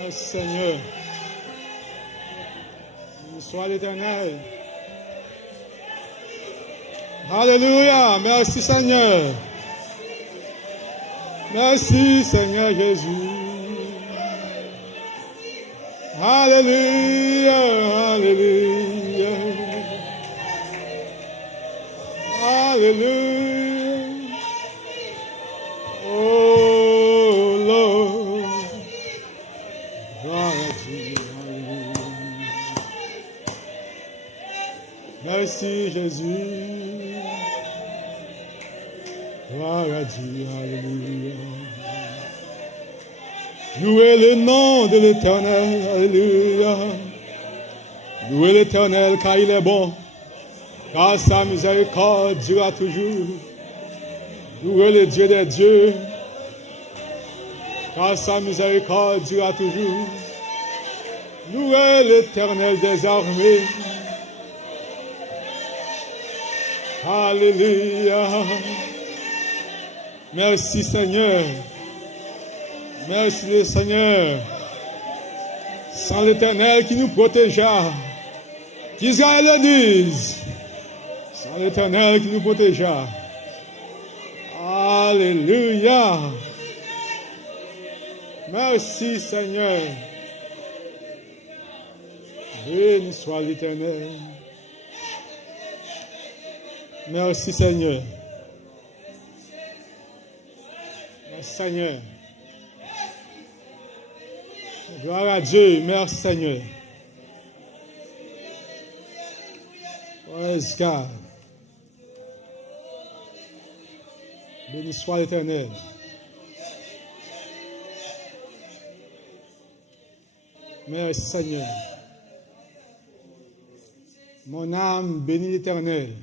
Merci Seigneur. Sois l'Éternel. Alléluia. Merci Seigneur. Merci Seigneur Jésus. Alléluia. Alléluia. Alléluia. Oh Lord. Gloire à Dieu. Merci Jésus. Gloire à Dieu. Alléluia. Louez le nom de l'Éternel. Alléluia. Louez l'Éternel car il est bon. Car sa miséricorde durera toujours. Louez le Dieu des dieux. Car sa miséricorde durera toujours. Louez l'Éternel des armées. Alléluia. Merci Seigneur. Merci le Seigneur. Sans l'Éternel qui nous protégea. Qu'Israël le dise. Sans l'Éternel qui nous protégea. Alléluia. Merci Seigneur. Béni soit l'Éternel. Merci Seigneur. Merci Seigneur. Gloire à Dieu. Merci Seigneur. Praise God. Béni soit l'Éternel. Merci Seigneur. Mon âme bénit l'Éternel.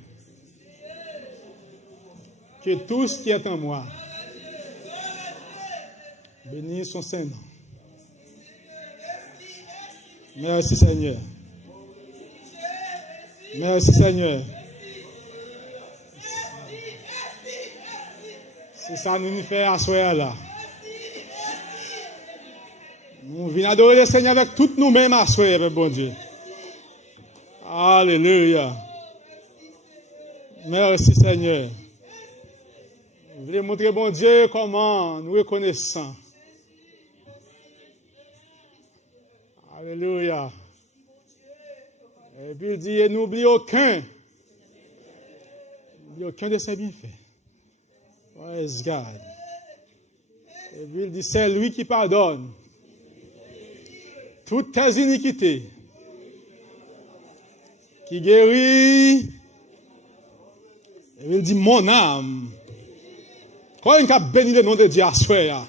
Que tout ce qui est en moi bénisse son Saint-Nom. Merci Seigneur. Merci Seigneur. C'est ça nous fait asseoir là. Nous venons adorer le Seigneur avec toutes nous-mêmes asseoir avec bon Dieu. Alléluia. Merci Seigneur. Nous voulons montrer bon Dieu comment nous reconnaissons. Alléluia. Et puis il dit, n'oublie aucun de ses bienfaits. Praise God. Et puis il dit, c'est lui qui pardonne toutes tes iniquités, qui guérit. Et il dit, mon âme. Quand il a béni le nom de Dieu à soi.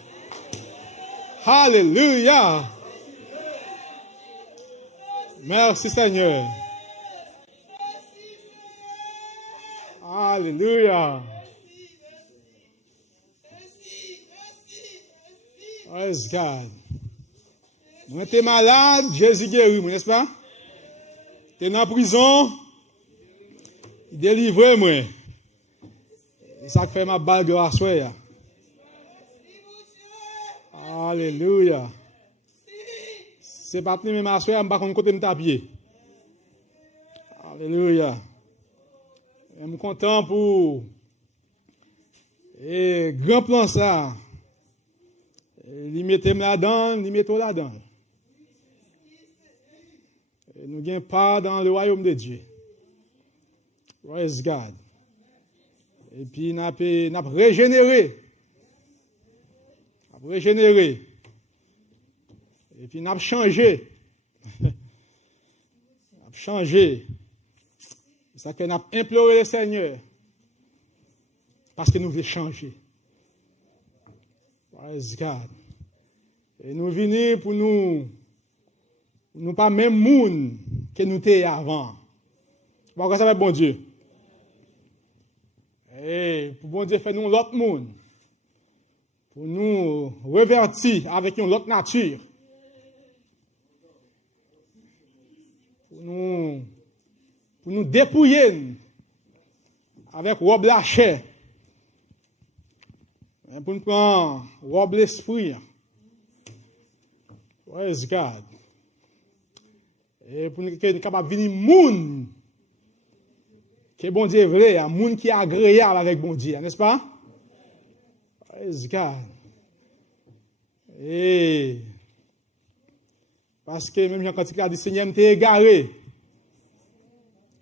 Alléluia. Merci Seigneur. Alléluia. Praise God. Moi, j'étais malade, Jésus guérit, n'est-ce pas? J'étais dans la prison, il délivre moi. Et ça fait ma balle de la soirée. Alléluia. C'est pas même ma soirée, je ne sais pas côté de tapier. Alléluia. Je suis content pour et grand plan ça. Il mettait là-dedans, il mettait là-dedans. Nous n'avons pas dans le royaume de Dieu. Praise God. Et puis, nous avons régénéré. Et puis, nous avons changé. C'est ça que nous avons imploré le Seigneur. Parce que nous voulons changer. Praise God. Et nous venons pour nous pas même monde que nous étions avant. Pourquoi ça va bon Dieu? Et pour bon Dieu faire nous l'autre monde. Pour nous revertir avec une autre nature. Pour nous dépouiller avec robe la chair. Pour nous prendre robe l'esprit. Praise God. Et pour nous être capable de venir moun que bon Dieu est vrai, un monde qui est agréable avec bon Dieu, n'est-ce pas? Praise God. Et parce que même Jean quand il a dit Seigneur, m'était égaré.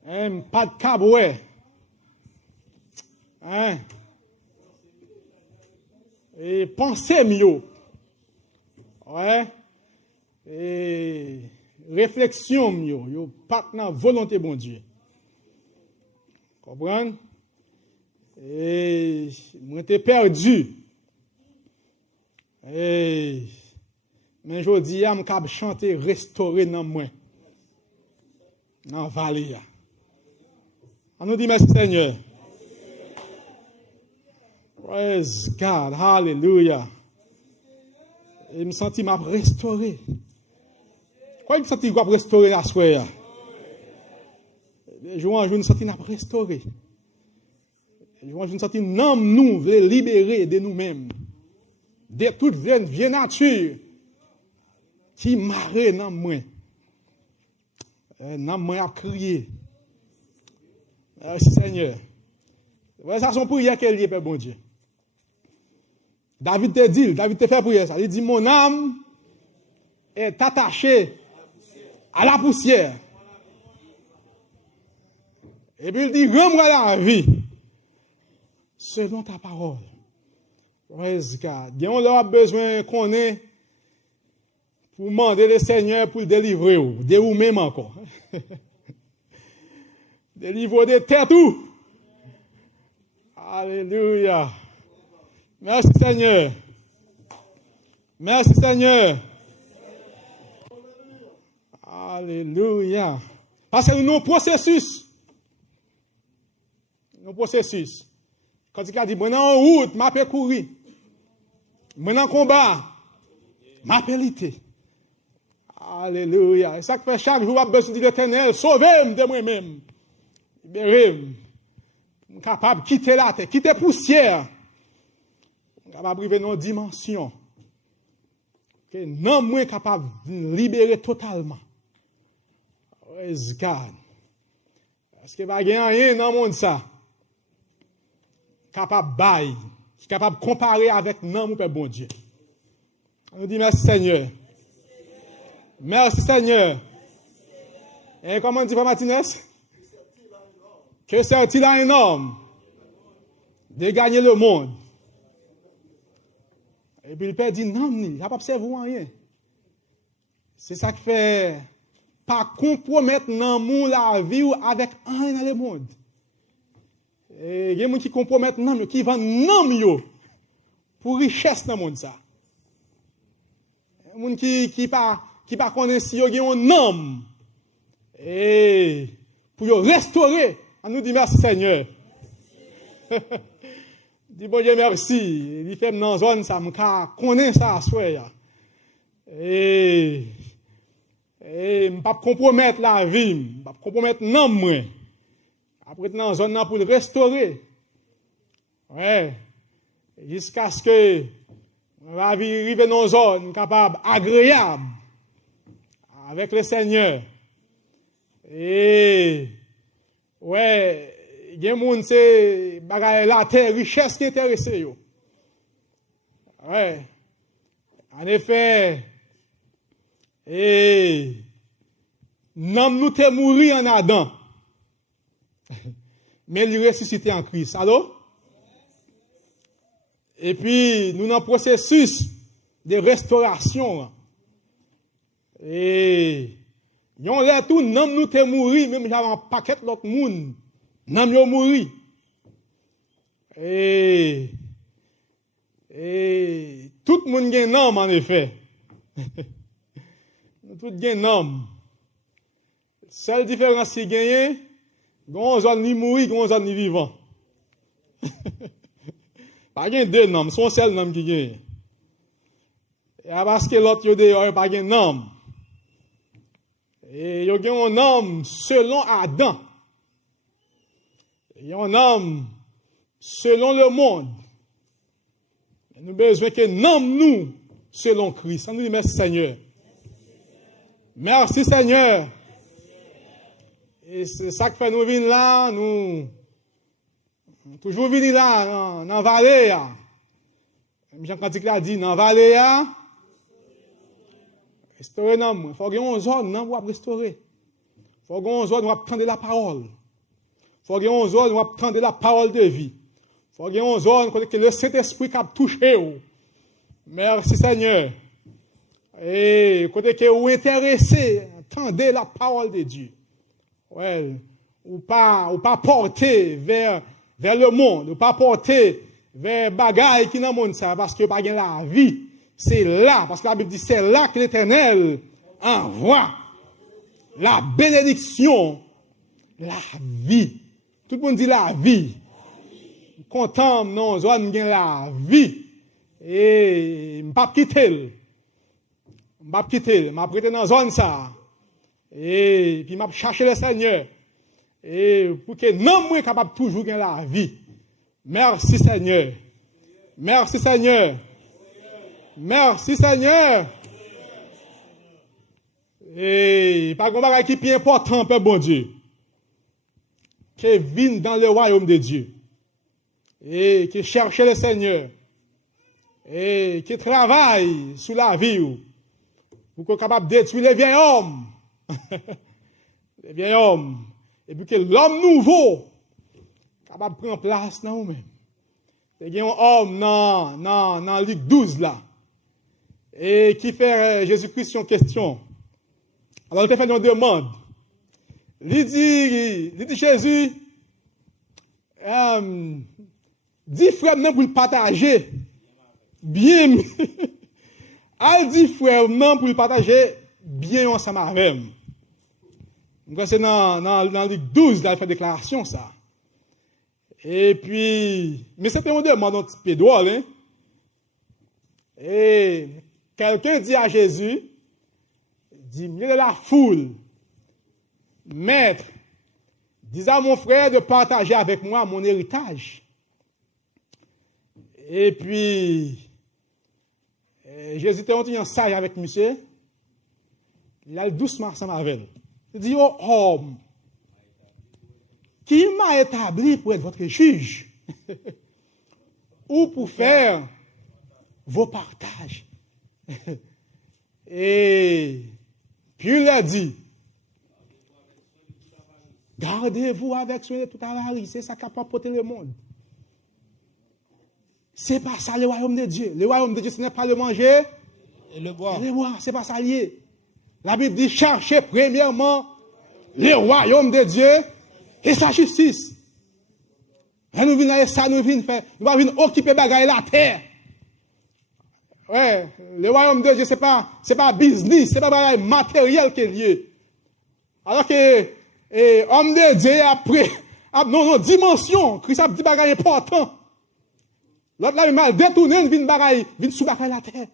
Hein, pas de cabouet. Hein? Et pensez mieux. Ouais. Et réflexion mieux. Yo pas dans volonté bon Dieu. Comprenez? Et moi j'étais perdu. Et mais aujourd'hui, je suis chanter restaurer dans moi. Dans la vallée. On nous dit merci Seigneur. Praise God. Hallelujah. Et je me sens m'a restauré. Quoi il me sent qu'il va restaurer la soirée? Les jours en jour, nous sentons m'a restauré. Les jours en jour, nous sentons nous veut libérer de nous-mêmes. De toute vieille nature qui marre dans moi. Dans moi a crié. Merci Seigneur. Ouais, ça son prière qu'elle est, Père bon Dieu. David te fait prière ça. Il dit mon âme est attachée à la poussière. Et puis il dit rends-moi la vie selon ta parole. Praise God. On leur a besoin qu'on ait pour demander le Seigneur pour le délivrer ou de vous-même encore. Délivrer de tête tout. Alléluia. Merci Seigneur. Merci Seigneur. Alléluia. Parce que nous avons un processus. Un processus. Quand il a dit, moi en route, m'a fait courir. Moi en combat, m'a fait lutter. Alléluia. Et ça que fait chaque jour, je besoin de l'Éternel, sauvez-moi de moi-même. Libérez-moi. Je suis capable de quitter la terre, quitter la poussière. Je suis capable de vivre dans une dimension. Que non, moi, je suis capable de libérer totalement. Praise God. Parce que il n'y a rien dans le monde ça. Capable de bailler, capable de comparer avec non, mon Père bon Dieu. On nous dit merci Seigneur. Merci Seigneur. Et comment on dit Père Martinez? Que sert-il à un homme de gagner le monde? Et puis le Père dit non, il n'a pas observé rien. C'est ça qui fait pas compromettre non la vie avec un dans le monde. Et il y a des gens qui compromettent non, qui vendent non pour richesse dans le monde ça. Il y a des gens qui pas connaissent si il y a un homme et pour restaurer. On nous dit merci Seigneur. Dis bon Dieu merci. Il fait dans zone ça me connaît ça soir. Et pas compromettre la vie, pas compromettre non moi. Après dans zone pour le restaurer. Ouais. Jusqu'à ce que on va arriver dans une zone capable agréable avec le Seigneur. Et ouais, il y a des gens c'est bagaille la terre richesse qui intéresse yo. Ouais. En effet, et nous te mouri en Adam. Mais il ressuscité en Christ. Allô? Et puis, nous dans le processus de restauration. Et, yon lè tout, nous te mouri, même j'avais un paquet l'autre monde. Nous yo mouri. Et tout le monde gen nom, en effet. Tout gen nom. Seule différence qui gagne, gon zone ni mouri, gon zone ni vivant. Pas gen deux noms, son seul nom qui gagne. Et parce que l'autre yo dehors pas gen nom. Et yo gen un nom selon Adam. Et un homme selon le monde. Et nous besoin que nom nous selon Christ. On nous dit merci Seigneur. Merci Seigneur. Et c'est ça que fait nous venir là, nous toujours venir là, dans la vallée. Jean Cantique l'a dit, dans la vallée, restaurer non, il faut qu'il y ait une zone non, pour restaurer. Il faut qu'il y ait une zone pour prendre la parole. Il faut qu'il y ait une zone pour prendre la parole de vie. Il faut qu'il y ait une zone pour que le Saint-Esprit qui a touché. Merci Seigneur. Et côté que vous intéressé, entendez la parole de Dieu. Ouais, ou pas porter vers le monde, ou pas porter vers bagaille qui dans le monde ça parce que pas gain la vie. C'est là parce que la Bible dit c'est là que l'Éternel envoie la bénédiction, la vie. Tout le monde dit la vie. Content non, zone gain la vie et m'pas quitter. M'pas quitter, m'a prêté dans zone ça. Et puis m'a chercher le Seigneur. Et pour que non moi capable toujours gagner la vie. Merci Seigneur. Merci Seigneur. Merci Seigneur. Et par contre bagage qui est important peuple bon Dieu. Qui vient dans le royaume de Dieu. Et qui cherche le Seigneur. Et qui travaille sous la vie pour qu'on soit capable de détruire les vieils hommes. Les vieils hommes. Et puis que l'homme nouveau capable de prendre place dans nous-mêmes. Il y a un homme dans Luc 12 là. Et qui fait Jésus-Christ une question. Alors il fait une demande. Il dit Jésus, dis frère non pour le partager. Bien. Elle dit frère non pour le partager bien ensemble avec moi. Donc c'est dans Luc 12 là il fait déclaration ça. Et puis mais c'était une demande un petit peu drôle hein. Et quelqu'un dit à Jésus, dit milieu de la foule, maître, dis à mon frère de partager avec moi mon héritage. Et puis Jésus était en sage avec monsieur. Il a doucement ensemble avec elle. Il dit, oh homme, qui m'a établi pour être votre juge ou pour faire vos partages. Et puis il a dit, gardez-vous avec soin de toute avarie, c'est ça qui a porté le monde. C'est pas ça le royaume de Dieu. Le royaume de Dieu, ce n'est pas le manger et le boire. Et le boire, c'est pas ça lié. La Bible dit, cherchez premièrement le royaume de Dieu et sa justice. Et nous venons ça, nous venons occuper bagaille la terre. Ouais, le royaume de Dieu, c'est pas business, c'est pas bagaille matériel qui est lié. Alors que, homme de Dieu, après, non, dimension, Christ a dit bagaille important. L'autre là, il m'a détourné, vient sous bagaille la terre.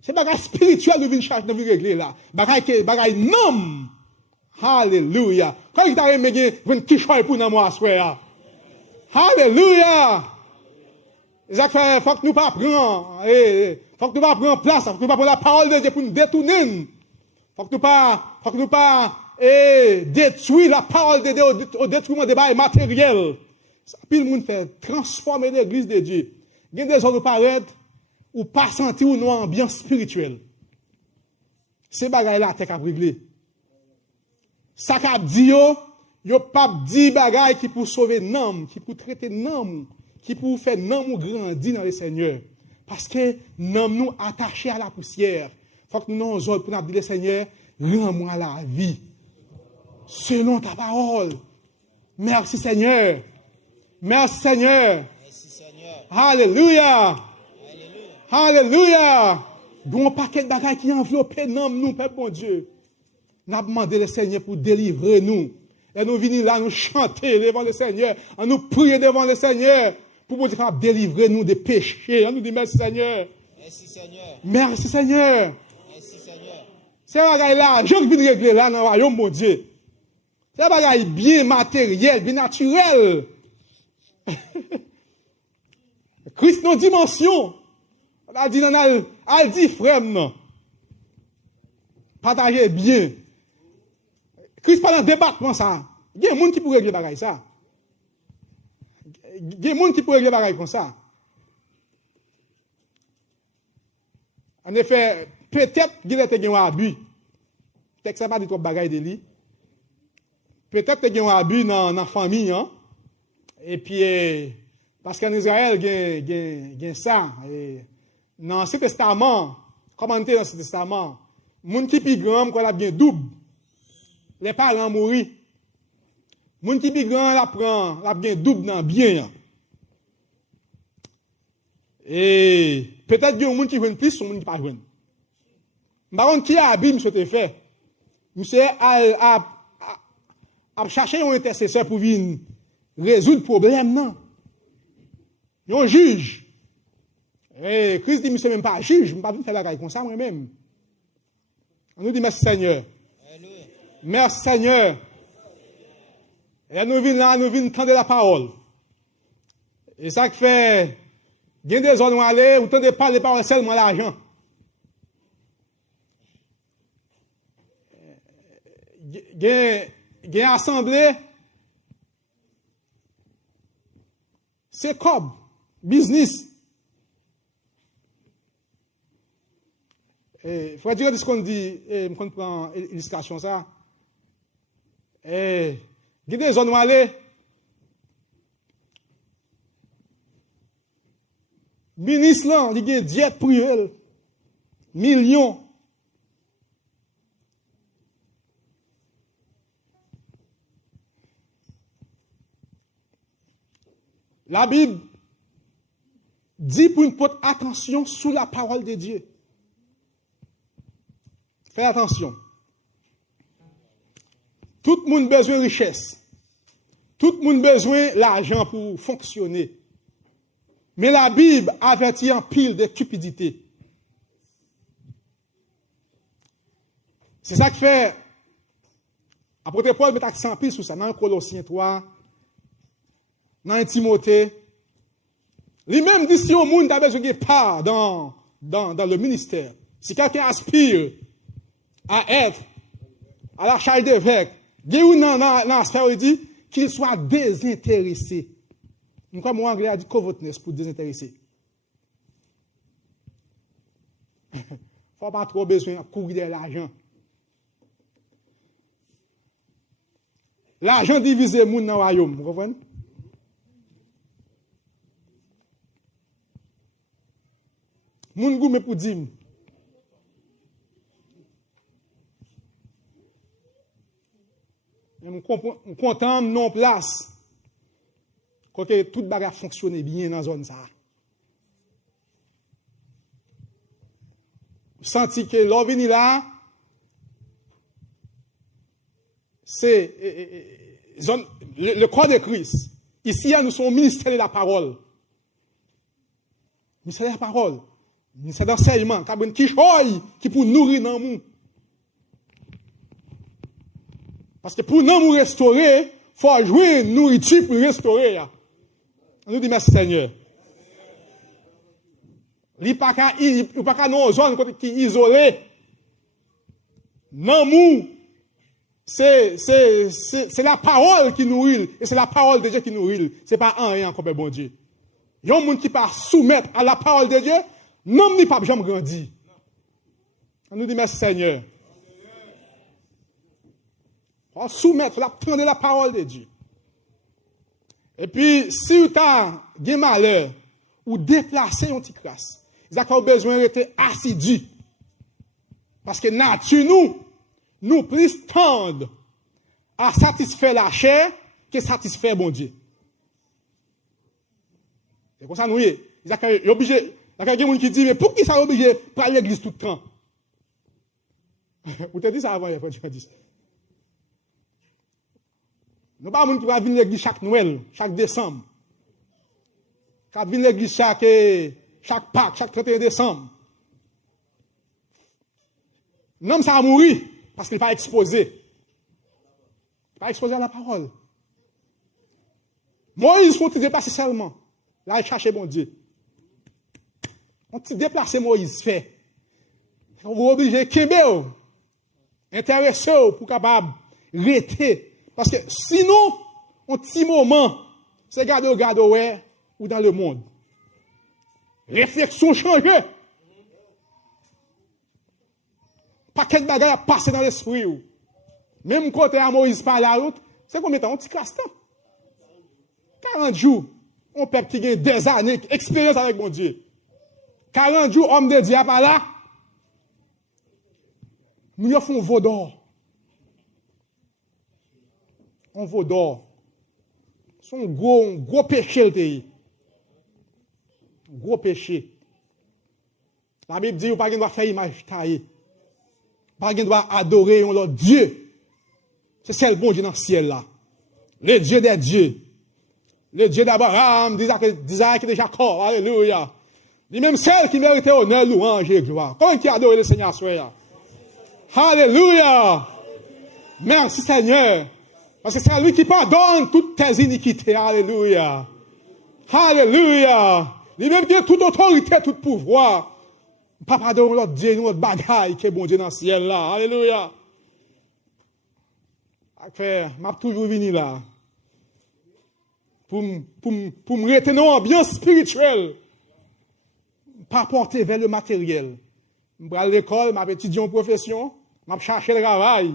C'est bagaille spirituel, nous venons chercher, nous venons régler là. Bagaille non. Alléluia. Quand il t'a aimé, il vient quichoyer pour nous, moi, soir. Alléluia. Ça fait, faut que nous pas prendre, faut que nous pas prendre place, faut que nous pas prendre la parole de Dieu pour nous détourner. Faut que nous pas, détruire la parole de Dieu au détriment des bails matériels. Puis le monde fait transformer l'église de Dieu. Il y a des gens qui paraître ou pas sentir une ambiance spirituelle. C'est bagaille là, t'es qu'à régler. Ça qu'a dit yo pas dit bagaille qui pour sauver l'homme, qui pour traiter l'homme, qui pour faire l'homme grandir dans le Seigneur. Parce que l'homme nous attaché à la poussière. Faut que nous nous autres pour nous dire le Seigneur, rends-moi la vie. Selon ta parole. Merci Seigneur. Merci Seigneur. Merci Seigneur. Alléluia. Alléluia. Alléluia. Bon paquet de bagailles qui enveloppent nous, Père bon Dieu. Nous avons demandé le Seigneur pour délivrer nous. Et nous venons là, nous chanter devant le Seigneur, à nous prier devant le Seigneur, pour nous dire délivrer nous des péchés. On nous dit merci Seigneur. Merci Seigneur. Merci Seigneur. Merci Seigneur. C'est un bagaille là, je viens régler là dans le royaume, mon Dieu. C'est un bagaille bien matériel, bien naturel. Christ nos dimensions. On a dit, frère, non. partager bien. Christ pas dans débattement ça. Il y a des gens qui pourraient régler bagaille ça. Il y a des gens qui pourraient régler bagaille comme ça. En effet, peut-être qu'il y a des abus. Peut-être que ça pas dit trop bagaille de lui. Peut-être qu'il y a un abus dans la famille. Hein? Et puis, parce qu'en Israël, il y a ça. Et dans ce testament, commenté dans ce testament, les gens qui sont grands, quand il a bien double, les parents mourent. Les gens qui sont grands, la bien double dans bien. Et peut-être qu'il y a des gens qui viennent plus, des gens qui ne pas viennent. Par contre, qui a abîme ce que fait? Monsieur a cherché un intercesseur pour venir résoudre le problème, non? Il y a un juge. Et Christ dit, monsieur, même pas juge, je ne vais pas venir faire la caille comme ça moi-même. On nous dit merci Seigneur. Alléluia. Merci Seigneur. Et nous venons là, nous venons tendre la parole. Et ça qui fait, il y a des zones où aller, vous tendez pas les paroles seulement l'argent. Il y a une assemblée, c'est comme business. Il faut dire ce qu'on dit, je comprends l'illustration ça. Il y a des zones où aller. Ministre là, il y a des privés, millions. La Bible dit pour nous porter attention sous la parole de Dieu. Fais attention. Tout le monde a besoin de richesse. Tout le monde a besoin d'argent pour fonctionner. Mais la Bible avertit en pile de cupidité. C'est ça qui fait. Apôtre Paul met accent en pile sur ça. Dans Colossiens 3, dans Timothée. Lui-même dit si au monde a besoin de part dans le ministère. Si quelqu'un aspire à être à la charge d'évêque, il dit qu'il soit désintéressé. Comme mon anglais a dit covetousness pour désintéressé. Il ne faut pas trop besoin de courir de l'argent. L'argent divise le monde dans le royaume, vous comprenez? Moun goût mais pour dire. Je suis content de non place. Côté toute bagarre fonctionne bien dans la zone ça. Senti que l'orvini là, c'est le corps de Christ. Ici, nous sommes au ministère de la parole. Ministère de la parole. Ministère d'enseignement. Qui pour nourrir dans nous. Parce que pour nous restaurer, il faut jouer une nourriture pour restaurer. On nous dit merci Seigneur. Il n'y a pas qu'à nos zones qui sont isolées. Non, nous, c'est la parole qui nourrit. Et c'est la parole de Dieu qui nourrit. Ce n'est pas un et encore bon Dieu. Il y a un monde qui part soumettre à la parole de Dieu. Non, ni pas jamais grandi. On nous dit merci Seigneur. On soumettre, il faut prendre la parole de Dieu. Et puis, si tu as des malheurs ou déplacer un petit crasse, ils ont besoin d'être assidus. Parce que nature, nous plus tendent à satisfaire la chair que satisfaire bon Dieu. C'est comme ça, nous, ils sont obligés. Il y a quelqu'un qui dit, mais pour qui ça est obligé de parler à l'église tout le temps? Vous te dit ça avant, il faut dire ça. Nous pas monde qui va venir à l'église chaque Noël, chaque décembre. Qui va venir à l'église chaque Pâques, chaque 31 décembre. L'homme ça a mourir parce qu'il n'est pas exposé. Il n'est pas exposé à la parole. Moïse, il faut te déplacer seulement. Là, il cherche bon Dieu. On te déplace Moïse, fait. Vous obligez Kébéo. Intéressé pour capable rester. Parce que sinon, un petit moment, c'est garder ouais, ou dans le monde. Réflexion changée. Paquet de bagages a passé dans l'esprit. Même côté à Moïse par la route, c'est combien de temps? Un petit castan. 40 jours. On peut qui a des années, expérience avec mon Dieu. 40 jours, homme de Dieu à par là. Nous avons un veau d'or. Un veau d'or. C'est un gros péché. Un gros péché. La Bible dit, pas qu'on doit faire image taillée. Pas qu'on doit adorer un autre Dieu. C'est celle bon Dieu dans le ciel là. Le Dieu des dieux. Le Dieu d'Abraham, d'Isaac et de Jacob. Alléluia. Lui même celle qui méritait honneur, louange et gloire. Comment qui adore le Seigneur soir? Alléluia. Merci Seigneur. Parce que c'est lui qui pardonne toutes tes iniquités. Alléluia. Alléluia. Lui-même qui a toute autorité, tout pouvoir. Pas pardonner notre Dieu, notre bagaille qui est bon Dieu dans le ciel là. Alléluia. Après, m'a toujours venu là. Pour me retenir dans l'ambiance spirituelle. Pas porter vers le matériel. Je vais à l'école, je vais étudier en profession, je vais chercher le travail.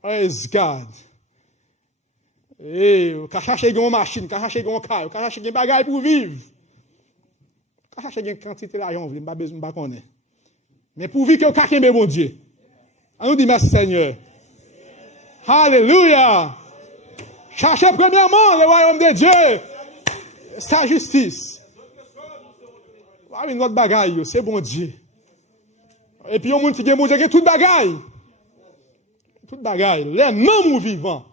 Praise God. Et je vais chercher une machine, je vais chercher une car, je vais chercher une bagaille pour vivre. Je vais chercher une quantité d'argent, je ne vais pas besoin de connaître. Mais pour vivre, que je vais mon Dieu. On nous dit merci Seigneur. Alléluia. Cherchez premièrement le royaume de Dieu. Sa justice. Notre bagaille, c'est bon Dieu. Et puis, il y a un monde qui a bon Dieu, qui a toute bagaille. Toute bagaille. Les noms vivants.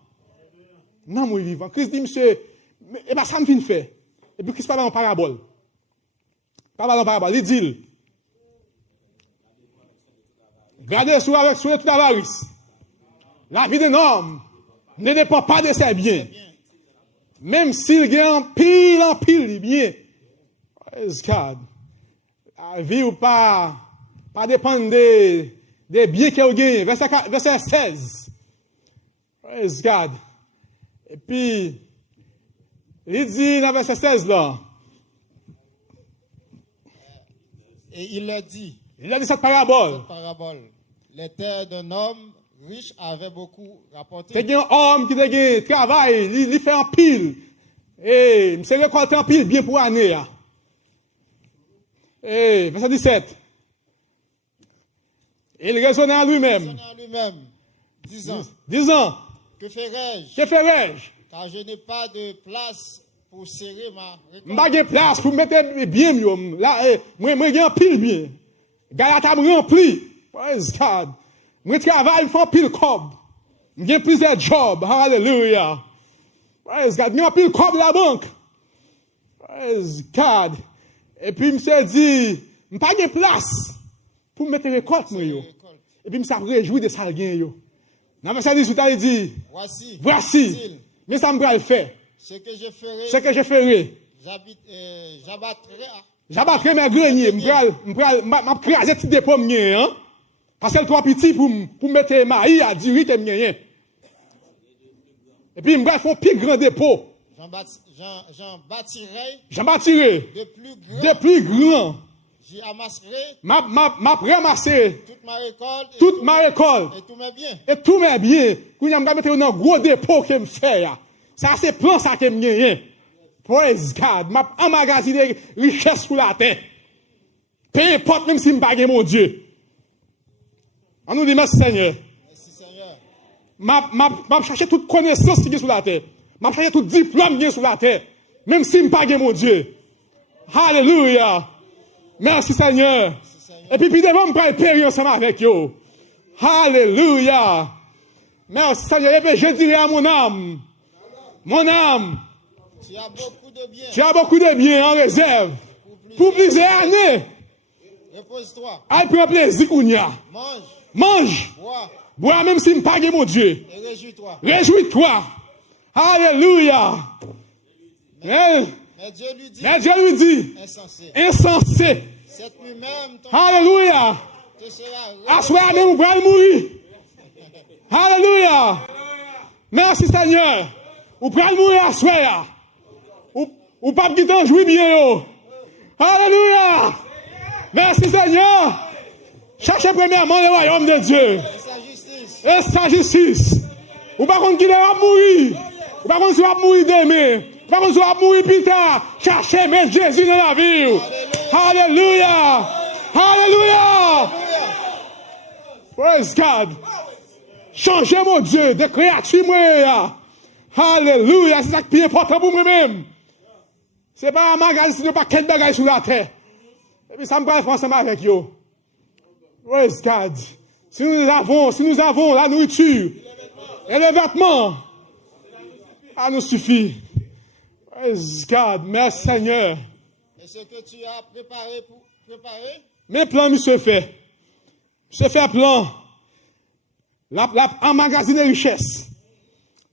Non, vivants. Christ dit, monsieur, et bien ça me fin fait. Et puis, Christ parle en parabole. Parle en parabole. Il dit, gardez sur avec toute avarice. La vie d'un homme ne dépend pas de ses biens. Même s'il gagne en pile de biens. Praise God. La vie ou pas dépendre des biens qu'il a gagnés. Verset 16. Praise God. Et puis, il dit dans verset 16 là. Et il leur dit. Il a dit cette parabole. Les terres d'un homme riche avait beaucoup rapporté. C'est un homme qui a travail, il fait en pile. Et il s'est récolté en pile bien pour l'année. Et verset 17. Il raisonnait en lui-même. Disant. Que ferais-je? Car je n'ai pas de place pour serrer ma récolte. Je n'ai pas de place pour mettre bien. Là, moi, j'ai un pile bien. Galata me rempli. Praise God. Je travaille, je fais un pile cob. J'ai plusieurs jobs. Hallelujah. Praise God. J'ai un pile cob la banque. Praise God. Et puis, je me suis dit, je n'ai pas de place pour mettre récolte. Et puis, je me suis réjoui de ça. Dans le verset 18, il dit, voici, mais ça me va le faire. Ce que je ferai, j'abattrai mes greniers, je vais craser tout des pommes, parce que le trop petit pour mettre maïs à durer et mien. Et puis, je vais faire un plus grand dépôt. J'en bâtirai de plus grand. J'y amasserai m'a ramassé toute ma récolte et tous mes biens. Quand je vais mettre dans un gros dépôt que je fais. Ça, c'est plan ça que je gagne. Praise God. M'a emmagasiné des richesses sur la terre. Peu importe, même si je ne pas mon Dieu. On nous dit merci Seigneur. M'a cherché toute connaissance qui est sur la terre. M'a cherché tout diplôme qui est sur la terre. Même si je ne pas mon Dieu. Hallelujah. Merci Seigneur. Et puis devant me prendre périr ensemble avec vous. Alléluia. Merci Seigneur. Et puis je dirais à mon âme. Tu as beaucoup de biens. Tu as beaucoup de biens en réserve. Pour plusieurs années. Repose-toi. Allez prends plaisir qu'on y a. Mange. Bois même si je ne pas mon Dieu. Et réjouis-toi. Réjouis-toi. Alléluia. Mais Dieu lui dit. Insensé. Cette nuit même, Alléluia. te sera Assoya même, vous pouvez mourir. Alléluia. Merci Seigneur. Vous pouvez mourir assoya. Ou pas qui t'en jouit bien. Yo. Alléluia. Merci Seigneur. Cherchez premièrement le royaume de Dieu. Et sa justice. Ou pas contre qui va mourir. Ou pas contre qui va mourir demain. Ou pas contre qui va mourir plus tard. Cherchez mettre Jésus dans la vie. Alléluia. Alléluia. Praise God. Changez mon Dieu de créature. Alléluia. C'est ça qui est important pour moi-même. Ce n'est pas un magasin, ce pas quel bagage sur la terre. Et puis ça me parle ensemble avec vous. Praise God. Si nous avons la nourriture et les vêtements, ça nous suffit. Praise God. Merci Seigneur. Et ce que tu as préparé pour préparer? Mes plans, monsieur fait. Monsieur fait plan. Emmagasiner richesse.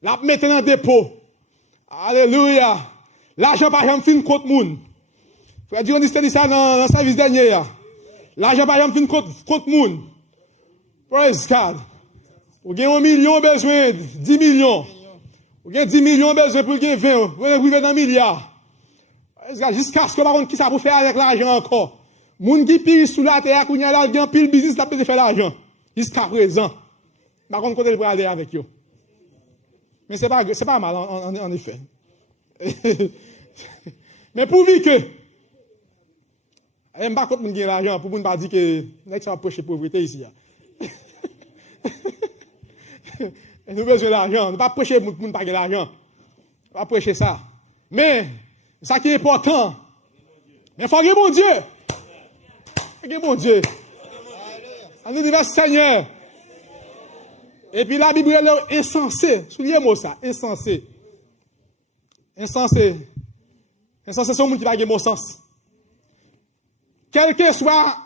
La mettre dans le dépôt. Alléluia. L'argent par exemple fin contre moun. Frère Dion dit ça dans le service dernier. L'argent par exemple fin contre moun. Praise God. Vous avez 1 million besoin, 10 millions. Vous avez 10 millions besoin pour gagner 20. Vous avez dans milliard. Praise God. Jusqu'à ce que par contre qui ça pour faire avec l'argent encore. Moun qui pire sous la terre, qu'on y a là, il y a pile business là pour faire l'argent. Jusqu'à présent. Par contre, côté le aller avec eux. Mais c'est pas mal en effet. Mais pourvu que je ne pas contre moun gen l'argent pour ne pas dire que nek ça approcher pauvreté ici. Nous besoin d'argent, nous pas prêcher pour ne pas gagner l'argent. Pas prêcher ça. Mais ça qui est important. Mais il faut que bon Dieu. Que bon Dieu. En l'univers Seigneur. Et puis la Bible est insensée. Soulignez-moi ça, insensé. Insensé. Insensé, c'est un monde qui n'a pas de sens. Quel que soit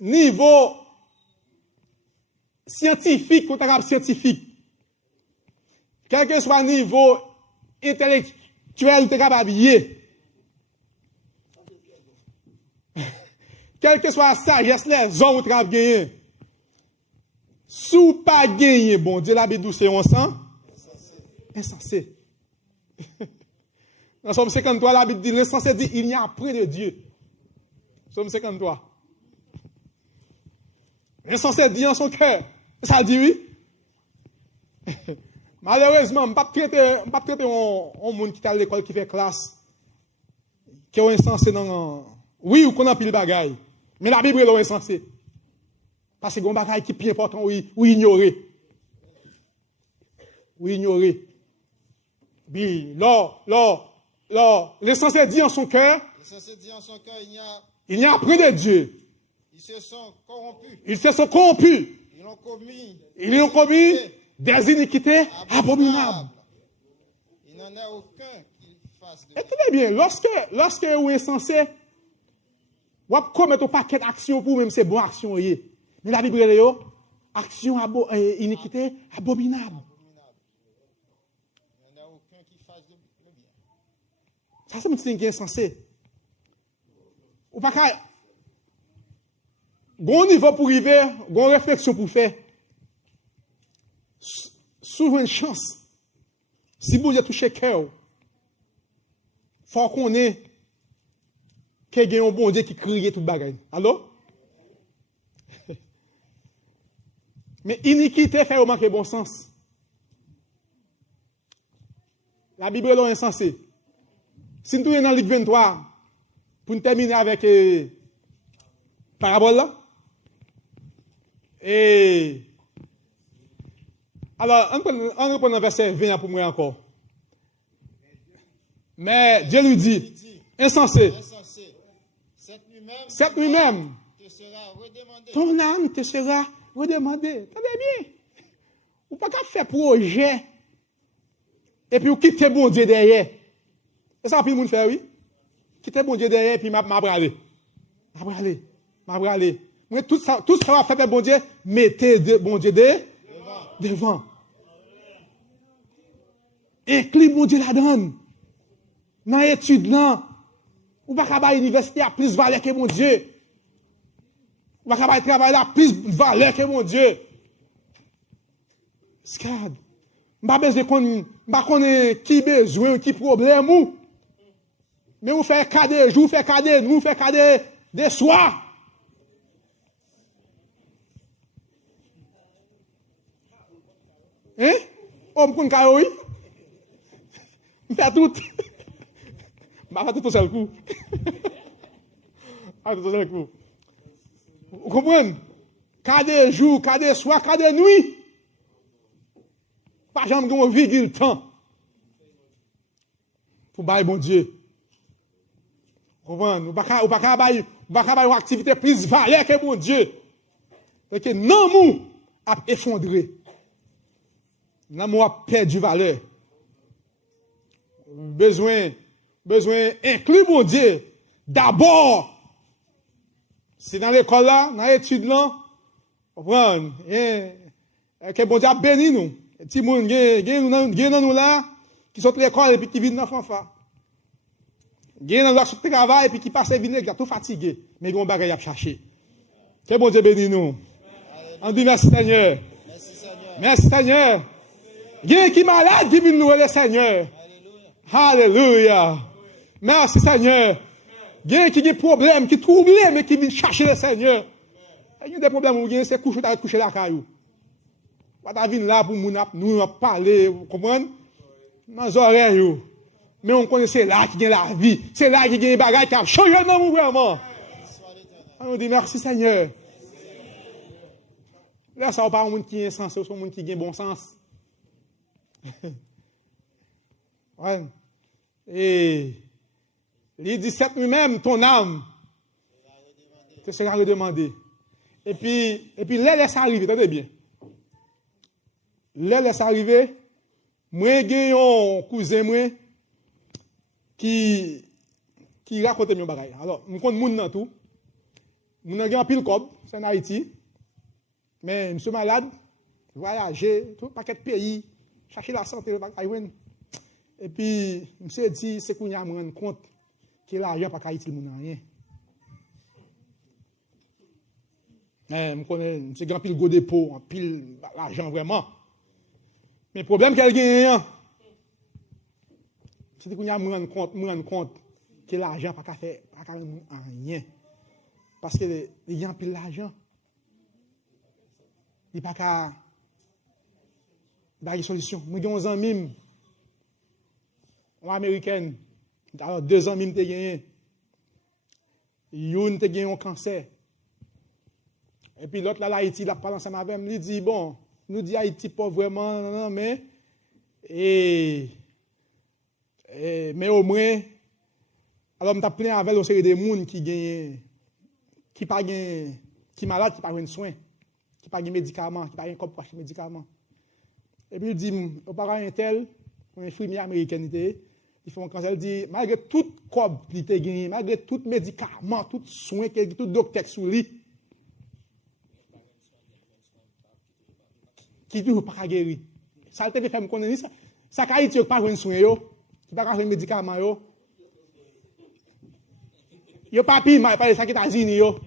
niveau scientifique ou scientifique, quel que soit niveau intellectuel ou capable, quelle que soit la sagesse, les hommes qui ont gagné, sous pas gagné, bon Dieu, la Bible c'est on sent insensé. Dans Somme 53, la Bible dit, l'insensé dit, il n'y a près de Dieu. Somme 53. L'insensé dit en son cœur. Ça dit oui. Malheureusement, je ne vais pas traiter un monde qui est à l'école, qui fait classe, qui est insensé dans... Oui, ou qu'on a pile bagaille. Mais la Bible est insensée. Parce que c'est un bagaille qui est plus important ou ignorer. Ou ignorer. Oui, l'insensé dit en son cœur, il n'y a plus de Dieu. Ils se sont corrompus. Ils ont commis des iniquités abominables. Il n'en a aucun qui fasse de... Écoutez bien, lorsque vous êtes insensé, vous commettez un paquet d'actions pour même ces bonnes actions. Mais la Bible est là, action iniquité abominable. Il n'en a aucun qui fasse de bien. Ça, c'est un petit qui est insensé. Ou pas qu'à... Bon niveau pour arriver, bon réflexion pour faire. Souvent une chance. Si vous avez touché cœur, il faut qu'on ait qu'il y ait un bon Dieu qui crie tout le bagage. Alors? Mais iniquité fait manquer bon sens. La Bible est insensée. Si nous sommes dans le livre 23, pour nous terminer avec parabole là. Et alors, on reprend le verset 20 pour moi encore. Mais Dieu lui dit, insensé, cette nuit même, ton âme te sera redemandée. Tenez bien. Ou pas qu'à faire projet, et puis ou quitter bon Dieu derrière. C'est ça que le monde fait, oui? Quitter bon Dieu derrière, et puis m'a bralé. Mais tout ça va faire bon Dieu, mettez bon Dieu devant. Incline bon Dieu là-dedans. Dans l'étude là, ou pas qu'à l'université a plus valeur que mon Dieu. Ou pas capable de travailler la plus valeur que mon Dieu. Scad. Pas besoin pas connaître qui besoin, qui problème ou. Mais vous faites cadet jour, vous faites cadet nous, vous faites cadet des soirs. Hein? On me connaît oui. On fait tout. On va tout au seul coup. Tout au seul coup. Vous comprenez? Cadet jour, cadet soir, cadet nuit. Pas jamais qu'on virgule temps. Pour bailler bon Dieu. Vous comprenez? Ou pas bailler une activité plus valeur que bon Dieu. Parce que l'amour a effondré. L'amour a perdu valeur. Besoin inclure mon Dieu. D'abord, c'est dans l'école là, dans l'étude là, vous comprenez? Que bon Dieu a béni nous. Petit monde, gen nous là, qui sortent de l'école et puis qui vivent dans le fanfa. Gen nous là, qui sortent de travail et puis qui passent la vie, qui sont tout fatigués. Mais ils ont bagay à chercher. Que bon Dieu béni nous. On dit merci Seigneur. Merci Seigneur. Merci Seigneur. Gen qui malade, qui vient nous le Seigneur. Alléluia. Merci Seigneur. Gen qui a des problèmes, qui troublent, mais qui vient chercher le Seigneur. Il y a des problèmes où c'est coucher la caillou. Pas venir là pour nous parler, vous comprenez? Dans les oreilles. Mais on connaît c'est là qui gagne la vie. C'est là qui gagne les bagages qui a changé dans nous vraiment. On dit merci Seigneur. Là, ça va pas un monde qui a un sens, c'est un monde qui a un bon sens. Ouais. Et il dit, cette nuit-même, ton âme te sera redemandée. Et puis, laisse arriver, attendez bien. Laisse arriver. Moi, j'ai un cousin, moi, qui raconte mes bagages. Alors, je connais moun dans tout. Moun nan gen un pile cob, c'est en Haïti. Mais, je suis malade, voyager, tout paquet de pays, chercher la santé, et puis, je me suis dit, c'est qu'on y a me rendre compte que l'argent pas Haïti, moun nan rien. Je connais, c'est grand pile go dépôt, un pile l'argent vraiment. Mais le problème qu'elle gagne, c'est qu'on y a me rendre compte que l'argent pas fait rien. Parce que il y a un pile l'argent. Il n'y a pas de solution. Moi, j'ai 11 ans, une américaine. Alors, 2 ans, j'ai gagné. Une, j'ai gagné un cancer. Et puis l'autre, là, l'Haïti, il a parlé ensemble avec moi. Il dit, bon, nous dit Haïti pas vraiment, non, mais au moins, alors, je suis plein avec une série de gens qui gagnent, qui malade, qui pas de soins, qui pas de médicaments, qui pas de comme acheter médicaments. Et puis il dit, au parent un tel, un infirmier américain, il fait un cancer, il dit, malgré tout cob qu'il a gagné, malgré tout médicament, tout soin, tout docteur sous lui, qui toujours pas guéri. Ça te fait me connaître ça. Ça Haïti pas de soin yo, qui pas de médicaments yo. Yo pas pile mal parler ça qui États-Unis yo.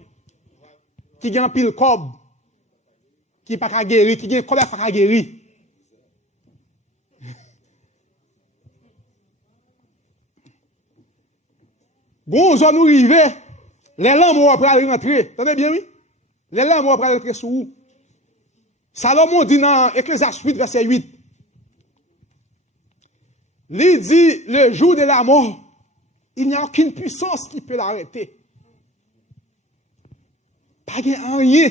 Qui gagne pile cob qui pas guéri, qui gagne cob pas guéri. Bon, on nous rivé, les lames vont après rentrer. Attendez bien oui? Les lames vont après rentrer sous où? Salomon dit dans Ecclésiaste 8, verset 8. Il dit, le jour de la mort, il n'y a aucune puissance qui peut l'arrêter. Pas de rien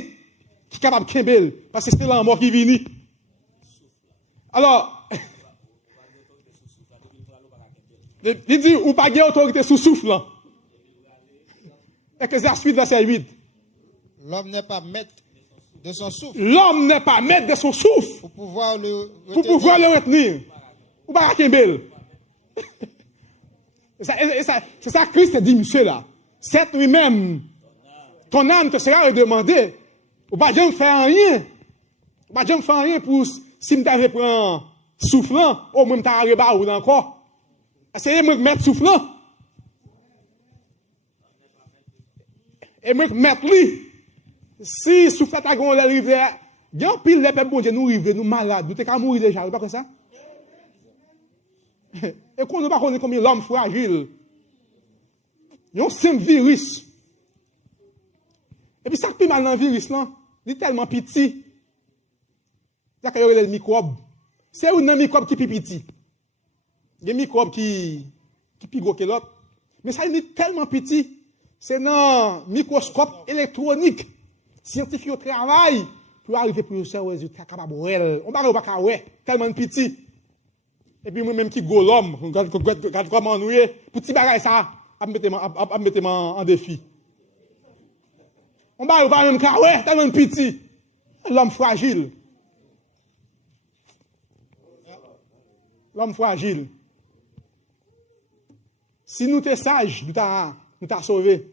qui est capable de kembel, parce que c'est la mort qui vient. Alors, il dit, ou pas de autorité sous souffle. Ecclésiaste 8, verset 8. L'homme n'est pas maître de son souffle. L'homme n'est pas maître de son souffle. Pour pouvoir le retenir. Ou pas kembel. C'est ça que Christ dit, monsieur là. Cette nuit-même, ton âme te sera redemandée. Ou pas jamais faire rien. Ou pas jamais faire rien pour, si je t'avais pris un soufflant, au moins t'as rebat ou encore. Essayez de mettre soufflant. Et moi, mettre lui. Si souffle ta gon la rivière, gen pile les peuple bon Dieu nous rive, nous malades, nous t'es qu'à mourir déjà, pas comme ça. Et qu'on ne pas connaît combien l'homme fragile. Yon simple virus. Et puis ça qui mal dans le virus là, il est tellement petit. Ça qu'il y a le microbe. C'est un microbe qui est petit. Il y a des microbes qui plus gros que l'autre. Mais ça il est tellement petit. C'est dans microscope électronique. Scientifique au travail pour arriver pour ce résultat capable. On va pas ouais, tellement petit. Et puis moi-même qui go l'homme, regarde comment nous est, pour petit bagage ça, à mettre en défi. On va pas même ouais, tellement petit. L'homme fragile. L'homme fragile. Si nous t'es sages, nous t'a sauvé.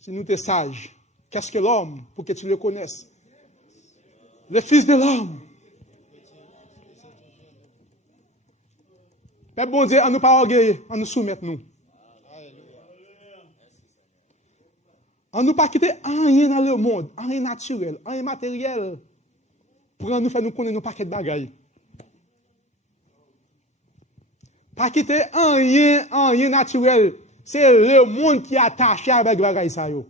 Si nous t'es sages, qu'est-ce que l'homme pour que tu le connaisses? Le Fils de l'homme. Père bon Dieu, on nous pas orgueilleux, on nous soumettre nous. On nous pas quitter rien dans le monde, rien naturel, rien matériel, pour nous faire nous connaître nos paquets de bagailles. Pas quitter rien naturel. C'est le monde qui est attaché avec bagaille ça yo.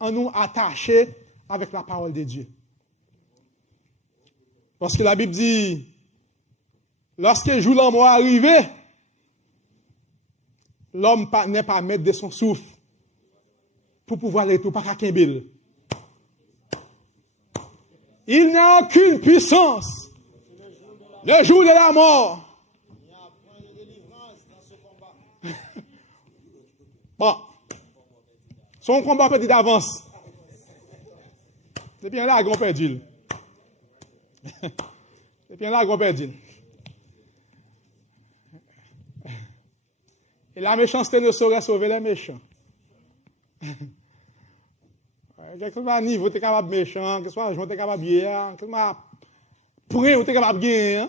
On nous attaché avec la parole de Dieu. Parce que la Bible dit, lorsque le jour de la mort est arrivé, l'homme n'est pas maître de son souffle pour pouvoir aller tout, pas qu'à Kimbel. Il n'a aucune puissance. Le jour de la mort. Bon. Son combat petit d'avance. C'est bien là qu'on perd. C'est bien là qu'on perd. Et la méchanceté ne saurait sauver les méchants. Quel que soit le niveau, tu es capable de méchant, quel que soit le jour, tu es capable de bien, quel que soit le point, tu es capable de gagner.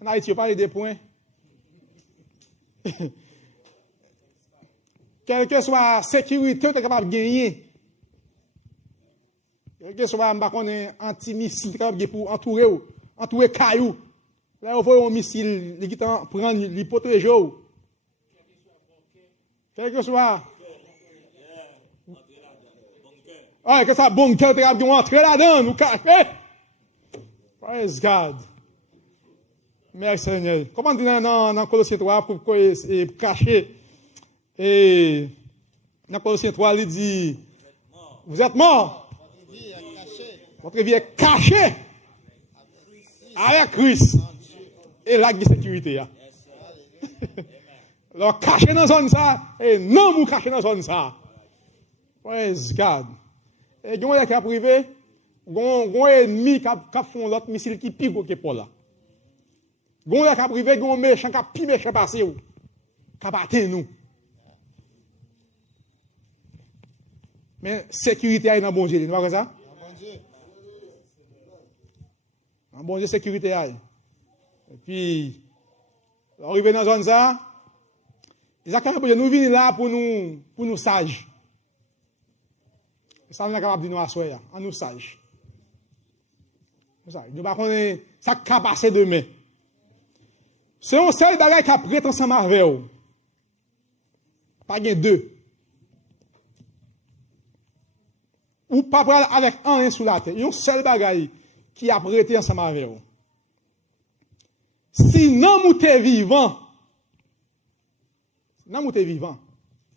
En Haïti, on parle des points. Quelle que soit la sécurité, tu es capable de gagner. Quel que soit un anti-missile, tu es capable de pour entourer caillou. Là, on voit un missile, il prend l'hypothèse. Quel que soit. Ouais, que ça bon cœur, tu es capable de rentrer là-dedans, nous cacher. Praise God. Merci Seigneur. Comment on dit dans Colossiens 3 pour cacher? Et dans Colossiens 3, il dit, vous êtes morts. Votre vie est cachée avec Christ. Et là, il y a sécurité. Alors, caché dans la zone ça, et non, vous cachez dans la zone ça. Praise God. Et il y a un privé, il y a un ennemi qui font l'autre missile qui pique au Képo là. Il y a un privé, il y a un méchant qui a pi méchant passé, qui a battu nous. Mais sécurité est dans bon Dieu, tu vois ça? Dans bon Dieu, sécurité est. Et puis, arrivé dans la zone ça, les acteurs nous venons là pour nous sages. Ça, on est capable de nous asseoir, en nous sages. Nous ne pas connaître ça qui a passé demain. C'est un seul bagage qui a prêt ensemble avec vous. Pas bien deux. Ou pas prêt avec un sous la tête. Il y a un seul bagage qui a prêté ensemble avec vous. Si non, vous êtes vivant,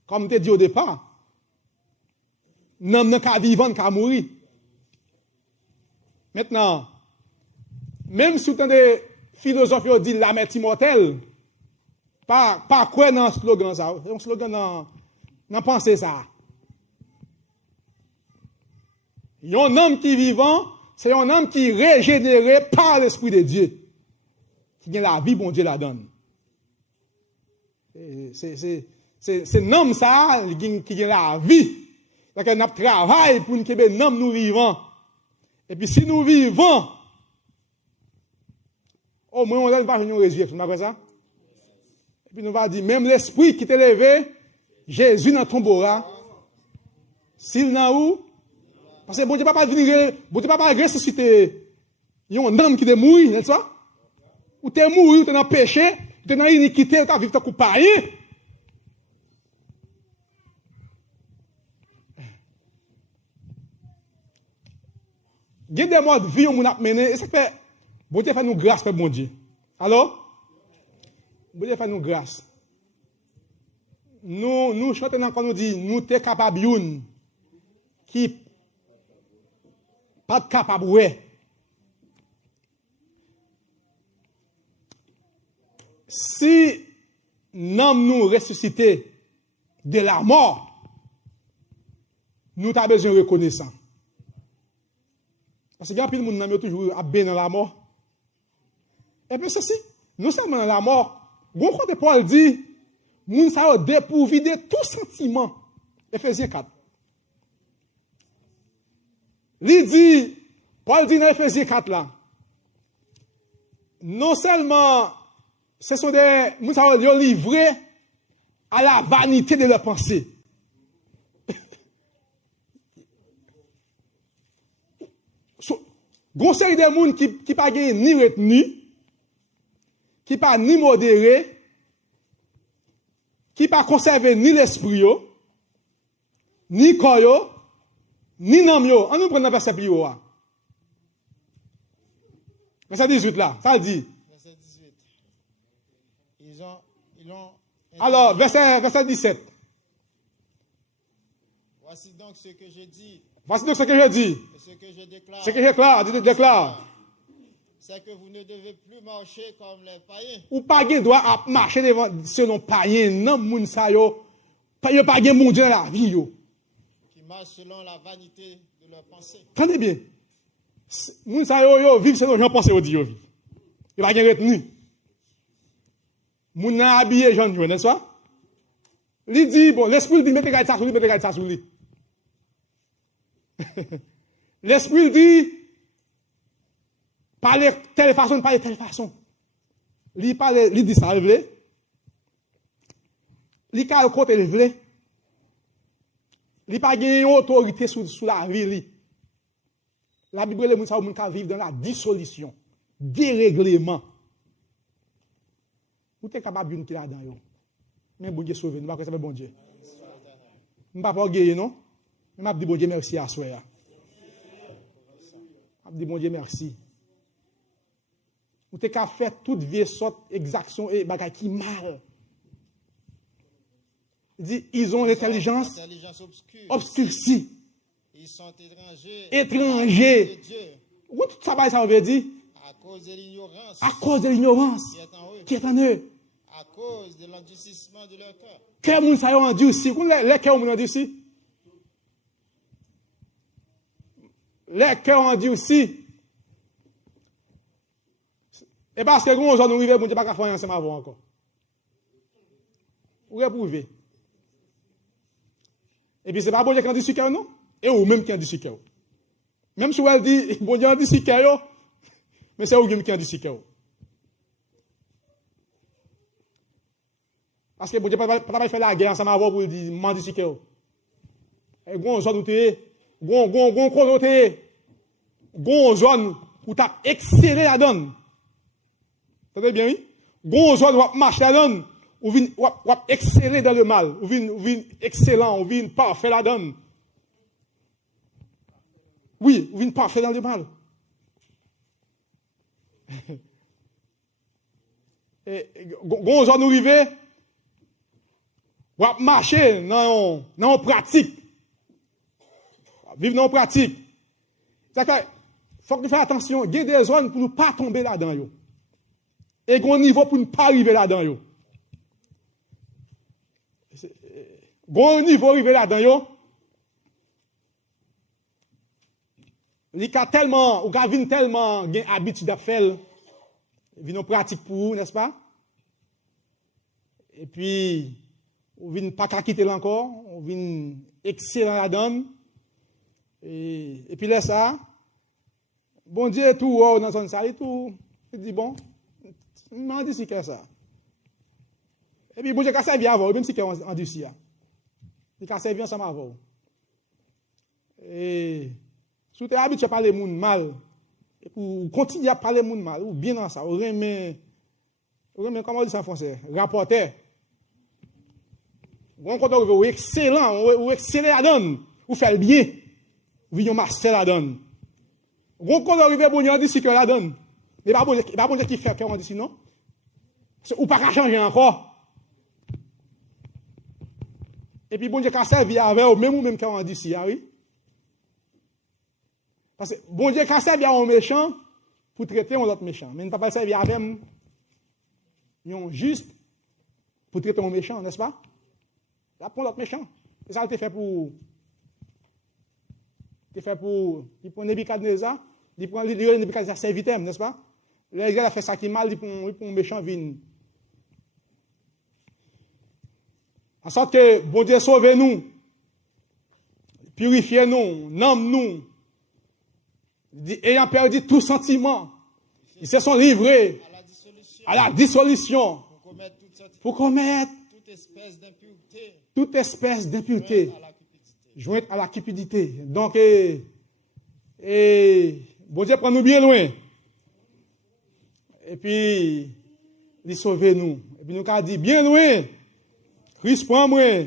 comme tu dit au départ, non, qu'à vivant, qu'à mourir. Maintenant, même si vous avez des philosophes qui disent la mort immortelle, pas quoi dans ce slogan ça, c'est un slogan dans penser ça. Il y a un homme qui est vivant, c'est un homme qui est régénéré par l'Esprit de Dieu, qui a la vie, bon Dieu la donne. C'est un homme ça, qui a la vie. Donc, on travaille pour nous vivons. Et puis, si nous vivons, au moins, on va venir résurrection. Vous comprenez ça? Et puis, nous va dire, même l'esprit qui t'est levé, Jésus dans tombera, S'il n'a où? Parce que bon Dieu pas venir, bon Dieu pas ressusciter un homme qui est mort, n'est-ce pas? Ou t'es mort, ou t'es dans le péché, ou t'es dans l'iniquité, ou t'es vivre comme païen. Il y a des modes de vie où on a mené, et ça fait, bon Dieu fait nous grâce, fait bon Dieu. Alors, bon Dieu fait nous grâce. Nous chantons encore, nous dit, nous sommes capables de qui pas capable, ouais. Si nous ressusciter de la mort, nous avons besoin de reconnaissance. Parce que il y a plein de monde qui toujours bien dans la mort. Et puis ceci, non seulement dans la mort, bon côté Paul dit, moun sa yo dépourvu de tout sentiment. Ephésiens 4. Il dit, Paul dit dans Ephésiens 4 là, non seulement ce sont des moun sa yo livrés à la vanité de leurs pensées. Gon série de moun qui pas ni retenu, qui pas ni modéré, qui pas conservé ni l'esprit ni corps ni nam yo. On nous prend dans verset plus haut. Verset 18 là, ça dit. Verset 18. Ils ont Alors, verset 17. Voici donc ce que je dis. Voici donc ce que je dis. Et ce que je déclare. Ce que je déclare. C'est que vous ne devez plus marcher comme les païens. Ou pas gen droit à marcher devant selon païen, non moun sa yo. Yo pas gen mon Dieu dans la vie yo. Qui marchent selon la vanité de leurs pensées. Tenez bien. Moun sa yo vivent selon Jean pensé au dit yo vivent. Yo pas gen retenu. Moun nan habillé jaune, n'est-ce pas? Il dit bon, l'esprit dit mettez ça sur lui. L'esprit dit parler telle façon, parler telle façon. Il dit ça, il veut. Il a le côté, il veut. Il n'a pas une autorité sur la vie. La Bible, les gens vivent dans la dissolution, dérèglement. Vous êtes capable de vivre là-dedans. Mais bon Dieu sauve, nous ne pouvons pas bon Dieu. Nous ne pouvons pas guérir, non? Mais je dis bon Dieu merci à soi. Je dis bon Dieu merci. Vous êtes capable de faire toute vieille sorte d'exaction et bagaille qui mal. Il dit, ils ont l'intelligence obscurcie. Ils sont étrangers. Étrangers. De Dieu. Où tout ça, ça veut dire? À cause de l'ignorance. À cause de l'ignorance qui est en eux. À cause de l'endurcissement de leur cœur. Quel monde ça y a endurci? Les cœurs ont endurci? Les cœurs ont endurci. Et parce que nous allons arriver, nous ne pouvons pas faire ensemble avant encore. Vous reprouvez. Et puis, ce n'est pas bon Dieu qui a dit cœur, non? Et ou même qui a dit cœur. Même si elle dit, bon Dieu a dit cœur, mais c'est vous qui a dit cœur. Parce que bon Dieu ne peut pas faire la guerre ensemble avant pour dire, m'en dit cœur. Et bon, zone où tu es, bon zone où tu as excellé la donne. Vous bien, oui? Bon zone où tu marches la donne. Ou vin exceller dans le mal, ou vin excellent, ou vin parfait la donne. Oui, ou vin parfait dans le mal. Gon zone nous rive, ou marcher dans une pratique. Vivre dans une pratique. C'est-à-dire, il faut que nous fassions attention, il y a des zones pour ne pas tomber là-dedans. Et un niveau pour ne pas arriver là-dedans. Bon niveau arrivé là-dedans, il a tellement, ou a tellement habitude à faire, il vient en pratique pour vous, n'est-ce pas? Et puis, on vient pas qu'à quitter encore, on vient excellent là-dedans. Et puis là, ça, bon Dieu, tout, dans la zone, ça, et tout, il dit, bon, il m'a dit si que ça. Et puis, bon Dieu, il a servi avant, même si il a endurci. Il a servi ensemble avant. Et si tu es habitué à parler monde mal, et pour continuer à parler monde mal, ou bien dans ça, ou remet, comment on dit ça en français, rapporter. On compte ou excellent, ou excellent à donne, ou faire le bien, ou un master à donne. On compte arriver bon Dieu dit que la donne. Mais pas bon Dieu qui fait qu'on dit non. Ou pas qu'à changer encore. Et puis bon Dieu qui a servi avec ou même qu'on dit si, oui. Parce que bon Dieu qui a servi à un méchant pour traiter un autre méchant, mais il ne peut pas servir avec un juste pour traiter un méchant, n'est-ce pas? Là pour l'autre méchant. C'est ça qu'il fait pour il prend Nebuchadnezzar, il prend Nebuchadnezzar serviteur, n'est-ce pas? Là il a fait ça qui mal, il prend un méchant vin. En sorte que bon Dieu sauve nous, purifie nous, nomme nous, ayant perdu tout sentiment, ils se sont livrés à la dissolution pour commettre toute espèce d'impureté jointe à la cupidité. Donc, bon Dieu prend nous bien loin. Et puis, il sauve nous. Et puis, nous avons dit, bien loin, Christ prend moi.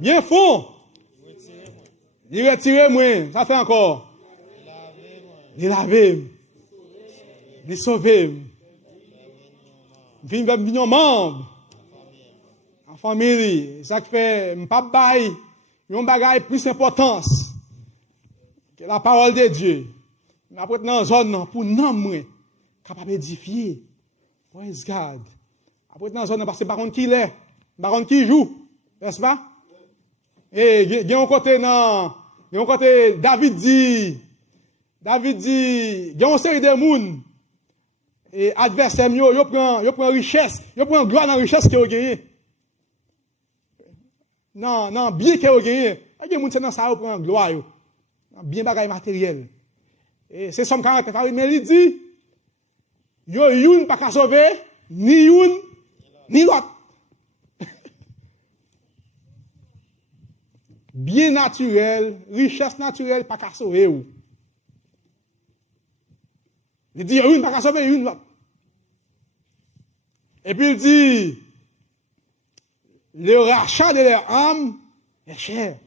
Bien fond. Il retire moi. Ça fait encore. Il lave. Il sauve. Il vient membre. En famille. Ça fait, je ne pas bail. Un bagage plus importance que la parole de Dieu. Mais après, dans la zone, pour nous, capable d'édifier. Praise God. Après, dans la zone, parce que par contre, qui l'est, par contre, qui joue, n'est-ce pas? Et il y a un côté, David dit, il y a une série de gens, et adversaires, ils prennent richesse, ils prennent gloire dans la richesse qu'ils ont gagné. Non, bien qu'ils ont gagné. Il y a des gens qui ça prend gloire, bien bagaille matériel. Et c'est Somme 49, mais il dit, il y a une pas qu'à sauver, ni une, ni l'autre. Bien naturel, richesse naturelle, pas qu'à sauver. Il dit, il y a une pas qu'à sauver, une l'autre. Et puis il dit, le rachat de leur âme est cher.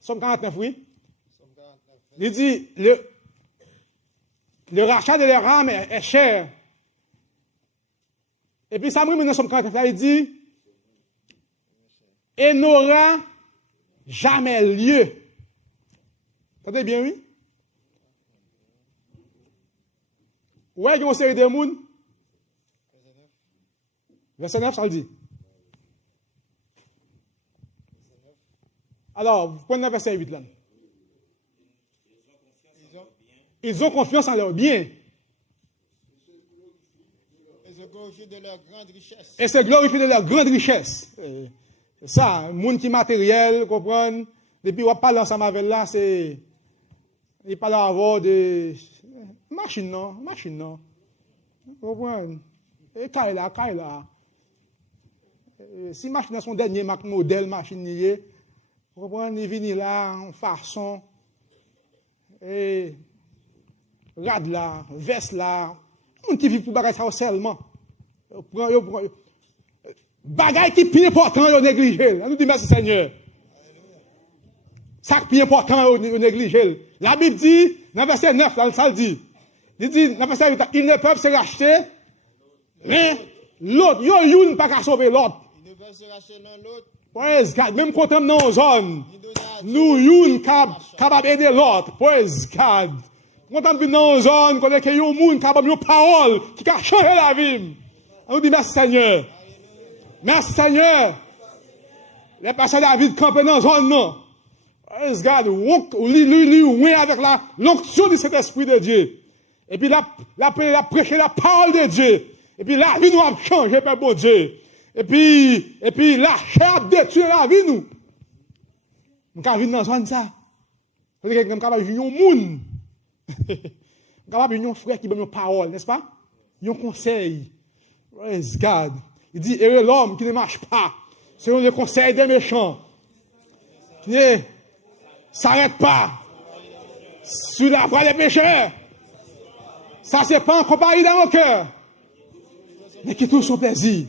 Somme 49, oui. Il dit, le rachat de leur âme est cher. Et puis, ça me dans Somme 49, il dit, et n'aura jamais lieu. Entendez bien, oui? Ouais, il y a une série de gens. Verset 9, ça le dit. Alors, vous prenez le verset 8 là. Ils ont confiance en leur bien. Et se glorifient de leur grande richesse. Et se glorifient de leur grande richesse. C'est ça, un monde qui est matériel, comprenez? Depuis qu'on parle ensemble avec là, c'est. Il parle avoir des. Machine, non. Vous comprenez? Et Kaila. Si machine son dernier modèle, machine, vous comprenez? Il vient là, en façon. Et. Rad là, veste là. On qui vit pour bagaille ça seulement. Bagaille qui est plus important, on néglige. On nous dit merci Seigneur. Ça qui est plus important, on néglige. La Bible dit, dans verset 9, là, ça le dit. Il dit, dans verset 8, ils ne peuvent se racheter, mais l'autre, il y a une pas qu'à sauver l'autre. Ils ne peuvent se racheter l'un l'autre. Praise God, même quand on est dans une zone, nous, une capable d'aider l'autre. Praise God. Quand on vit dans une zone, quand il y a un monde capable de parole qui a changé la vie. On dit merci Seigneur. Merci Seigneur. Les personnes David campent dans une zone, non. Praise God. Oui, avec l'onction de cet esprit de Dieu. Et puis la prêcher la parole de Dieu. Et puis la vie nous a changé, Père bon Dieu. Et puis la chair détruit la vie nous. Nous avons vivre dans une zone ça. Nous avons capable de vivre un monde. Capable de un frère qui donne une parole, n'est-ce pas? Un conseil. Praise God. Il dit, heureux l'homme qui ne marche pas selon les conseils des méchants, qui ne s'arrête pas sous la voie des pécheurs. Ça, c'est pas un compagnie dans mon cœur, mais qui trouve son plaisir.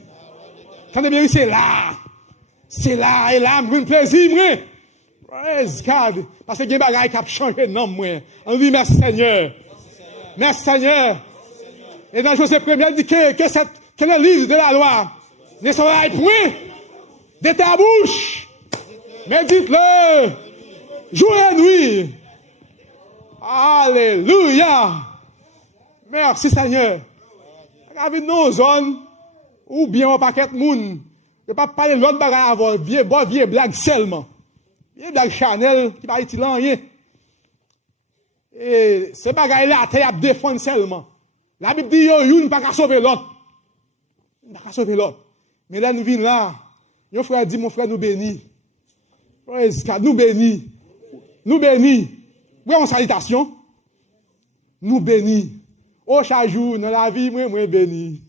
Quand bien, c'est là. C'est là, et là, mon plaisir, moi. Praise God. Parce que il y a des bagages qui ont changé de nom, moi. On dit merci Seigneur. Merci Seigneur. Et dans José 1er, il dit que le livre de la loi ne sera point de ta bouche. Mais dites-le, jour et nuit. Alléluia. Merci Seigneur. Avec nos zones, ou bien un paquet de monde, je ne vais pas parler de l'autre bagage avant, vieux blague seulement. Vieux blague Chanel, qui va utiliser rien. Et ce bagage-là, il a défendu seulement. La Bible dit, il ne peut pas sauver l'autre. Il ne peut pas sauver l'autre. Mais là, nous venons là. Mon frère dit, mon frère nous bénit. Nous bénit. Nous bénit. Oui, en salutation. Nous bénit. Au chaque jour, dans la vie, moi béni.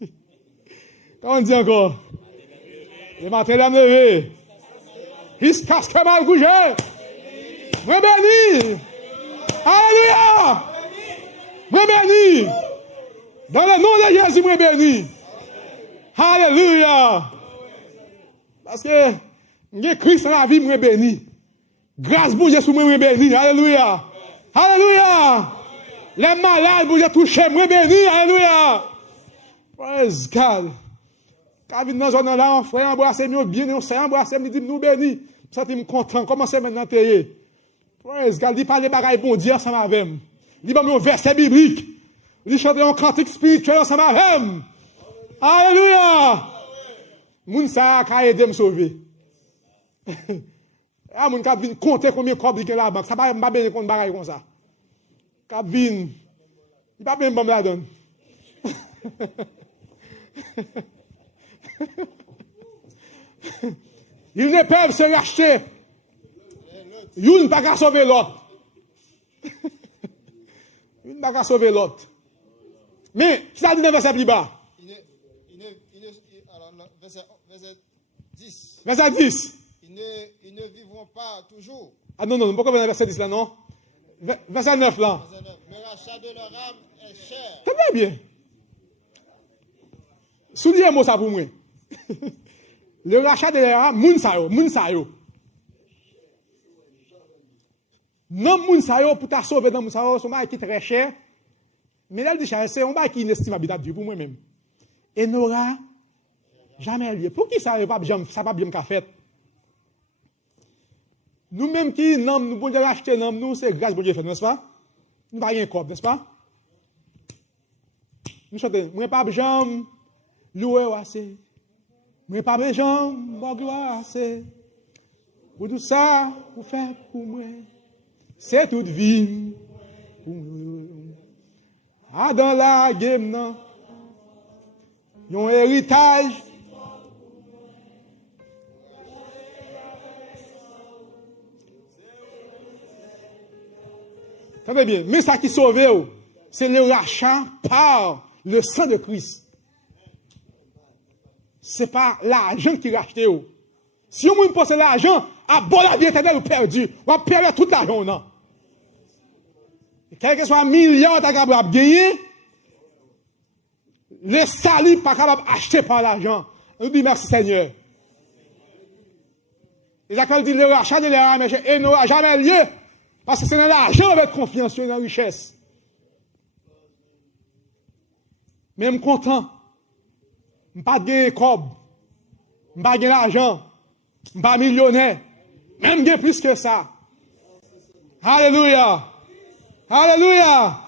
Comment on dit encore? Le matin, la levé. Il se casse comme un couché. Moi béni. Alléluia. Moi béni. Dans le nom de Jésus, moi béni. Alléluia. Parce que, j'ai Christ dans la vie, moi béni. Grâce pour Jésus, moi béni. Alléluia. Alléluia. Les malades, vous les touchez, moi béni, alléluia. Praise God. Quand vous dans zone là, on frère embrasser nous bien, on s'est embrasser, me dit nous béni. Ça me content, commencez maintenant teye. Praise God, il parle des bagailles bon Dieu ensemble avec moi. Il dit un verset biblique. Il chante un cantique spirituel ensemble avec moi. Alléluia. Moun ça a aidé me sauver. Ah moun ka vinn compter combien corps il y a là banque, ça pas béni contre bagaille comme ça. Kabine, il va bien me la donne. Ils ne peuvent se racheter. Ils ne peuvent pas sauver l'autre. Ils ne peuvent pas sauver l'autre. Mais, ça dit dans le verset plus bas. Verset 10. Verset 10. Ils ne vivront pas toujours. Ah non, pourquoi vous avez verset 10 là, non? Verset 9 là. Le rachat de leur âme est cher. Très bien. Soulignez un mot ça pour moi. Le rachat de leur âme, moun sa yo. Non, moun sa yo, pour ta sauver dans moun sa yo, c'est un bail qui est très cher. Mais là, c'est un bail qui est inestimable à Dieu pour moi-même. Et n'aura jamais lieu. Pour qui ça va pas bien fait? Nous-mêmes qui nous pouvons acheter nous, c'est grâce à Dieu fait, n'est-ce pas? Nous n'avons pas un corps, n'est-ce pas? Nous chantons, moi pas jambe, louer assez. Moi pas jambe, bon gloire assez. Pour tout ça, pour faire pour moi, c'est toute vie. Ah, dans la game, non. Ils ont un héritage. Très bien. Mais ça qui sauve, c'est le rachat par le sang de Christ. Ce n'est pas l'argent qui rachète. Si on pense l'argent, à bon la vie éternelle, vous perdu. On va perdre tout l'argent, non. Quel que soit un milliard de capable de gagner, le salut pas capable d'acheter par l'argent. On dit merci Seigneur. Et là, quand il dit le rachat de l'âme, et n'aura jamais lieu. Parce que c'est dans l'argent avec confiance, dans la richesse. Mais je suis content. Je ne suis pas de cob. Je ne suis pas de l'argent. Je ne suis pas millionnaire. Même bien plus que ça. Alléluia. Alléluia.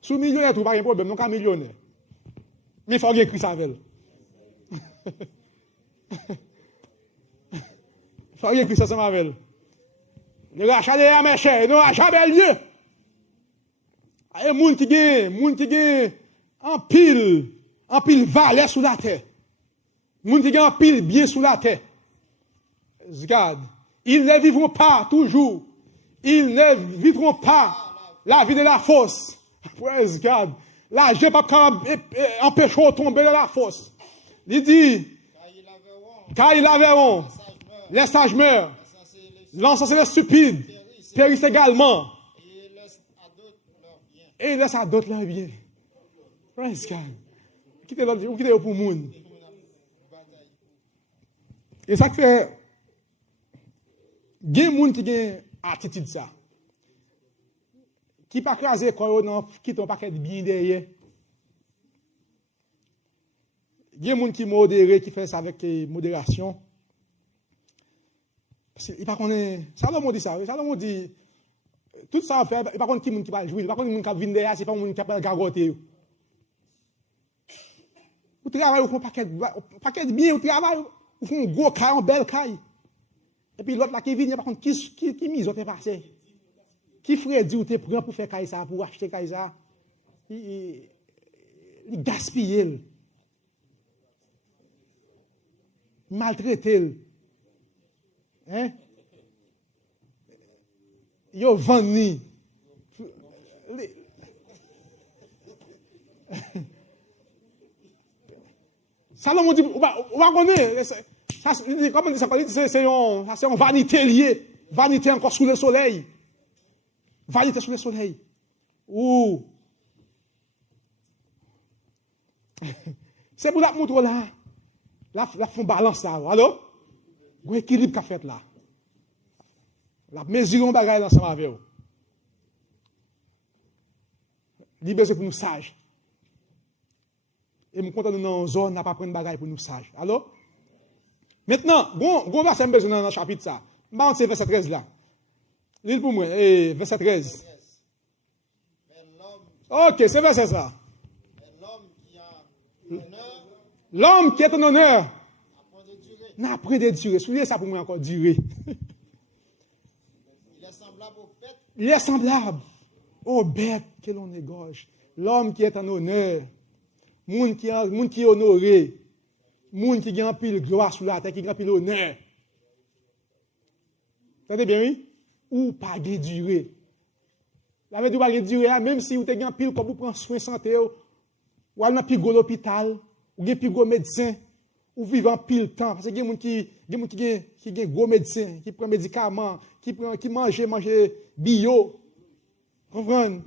Sous millionnaire, tu n'as pas de problème. Non, pas millionnaire. Mais il faut que Christ avec elle. Il faut que Christ avec elle. Le rachat de l'âme est cher. Il n'aura jamais lieu. Il y a des gens qui ont un pile valet sous la terre. Les gens qui ont un pile bien sous la terre. Regarde. Ils ne vivront pas toujours. Ils ne vivront pas la vie de la force. Praise God. L'argent pas empêcher de tomber dans la fosse. Il dit, car ils la verront, les sages meurent, l'encens et les stupides périssent également. Et il laisse à d'autres leur bien. Praise God. Quittez pour le monde. Et ça fait, il y a des gens qui ont attitude ça. Qui pas craser quoi qui t'ont pas bien derrière. Il y a des gens qui modèrent, qui font ça avec modération. Parce qu'il pas connaît. Salomon dit ça. Salomon dit tout ça fait, il pas connaît qui monde qui va jouer, il pas connaît monde qui vient derrière, c'est pas monde qui va gagoter. Vous travaillez, vous faites un paquet de bien, vous travaillez, vous faites un gros caille, une belle caille. Et puis l'autre là qui vient, par contre, qui mise au passé. Qui ferait dire que tu prends pour faire caille ça, pour acheter caille ça. Il gaspille. Il maltraite. Hein? Il vend ni. Salomon dit, on va connaître. Comment dit ça? C'est une vanité liée. Vanité encore sous le soleil. Vanité sous le soleil. Ouh. C'est pour la montrer là. La font balance là. Alors, il y a un équilibre qu'a fait là. La mesure de bagaille ensemble avec vous. Libérez pour nous sages. Et je suis content de nous dans une zone, n'a pas prendre bagaille pour nous sages. Alors, maintenant, bon verset dans le chapitre ça. C'est verset 13 là. Lis pour moi, verset 13. Ok, c'est verset ça. L'homme qui est en honneur n'a pas de durée. Souvenez ça pour moi encore, durée. Il est semblable aux bêtes que l'on égorge. L'homme qui est en honneur, monde qui est honoré, monde qui a un pile gloire sur la terre, qui a un pile honneur. Vous entendez bien, oui? Ou pas de durée. La veille de pas de durée, même si vous avez un pile comme vous prenez soin de santé, ou allez dans un pile de l'hôpital, ou un pile de médecin, ou vivez en pile temps. Parce qu'il y a des gens qui ont gros médecin, qui prennent médicaments, qui mangent bio. Comprenez?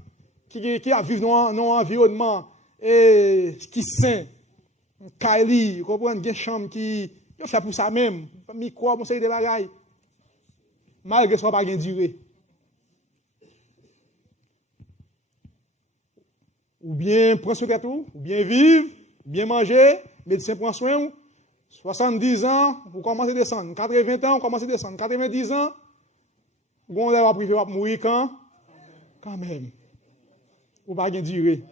Qui vivent dans un environnement qui sain. Kylie, comprenez? Des chambres qui fait pour ça même. Micro, on sait des bagailles. Malgré ça, pas de durée. Ou bien prendre soin de tout, ou bien vivre, ou bien manger, médecin prend soin. 70 ans, vous commencez à descendre. 80 ans, vous commencez à descendre. 90 ans, vous allez privé à mourir quand? Quand même. Ou pas de durée.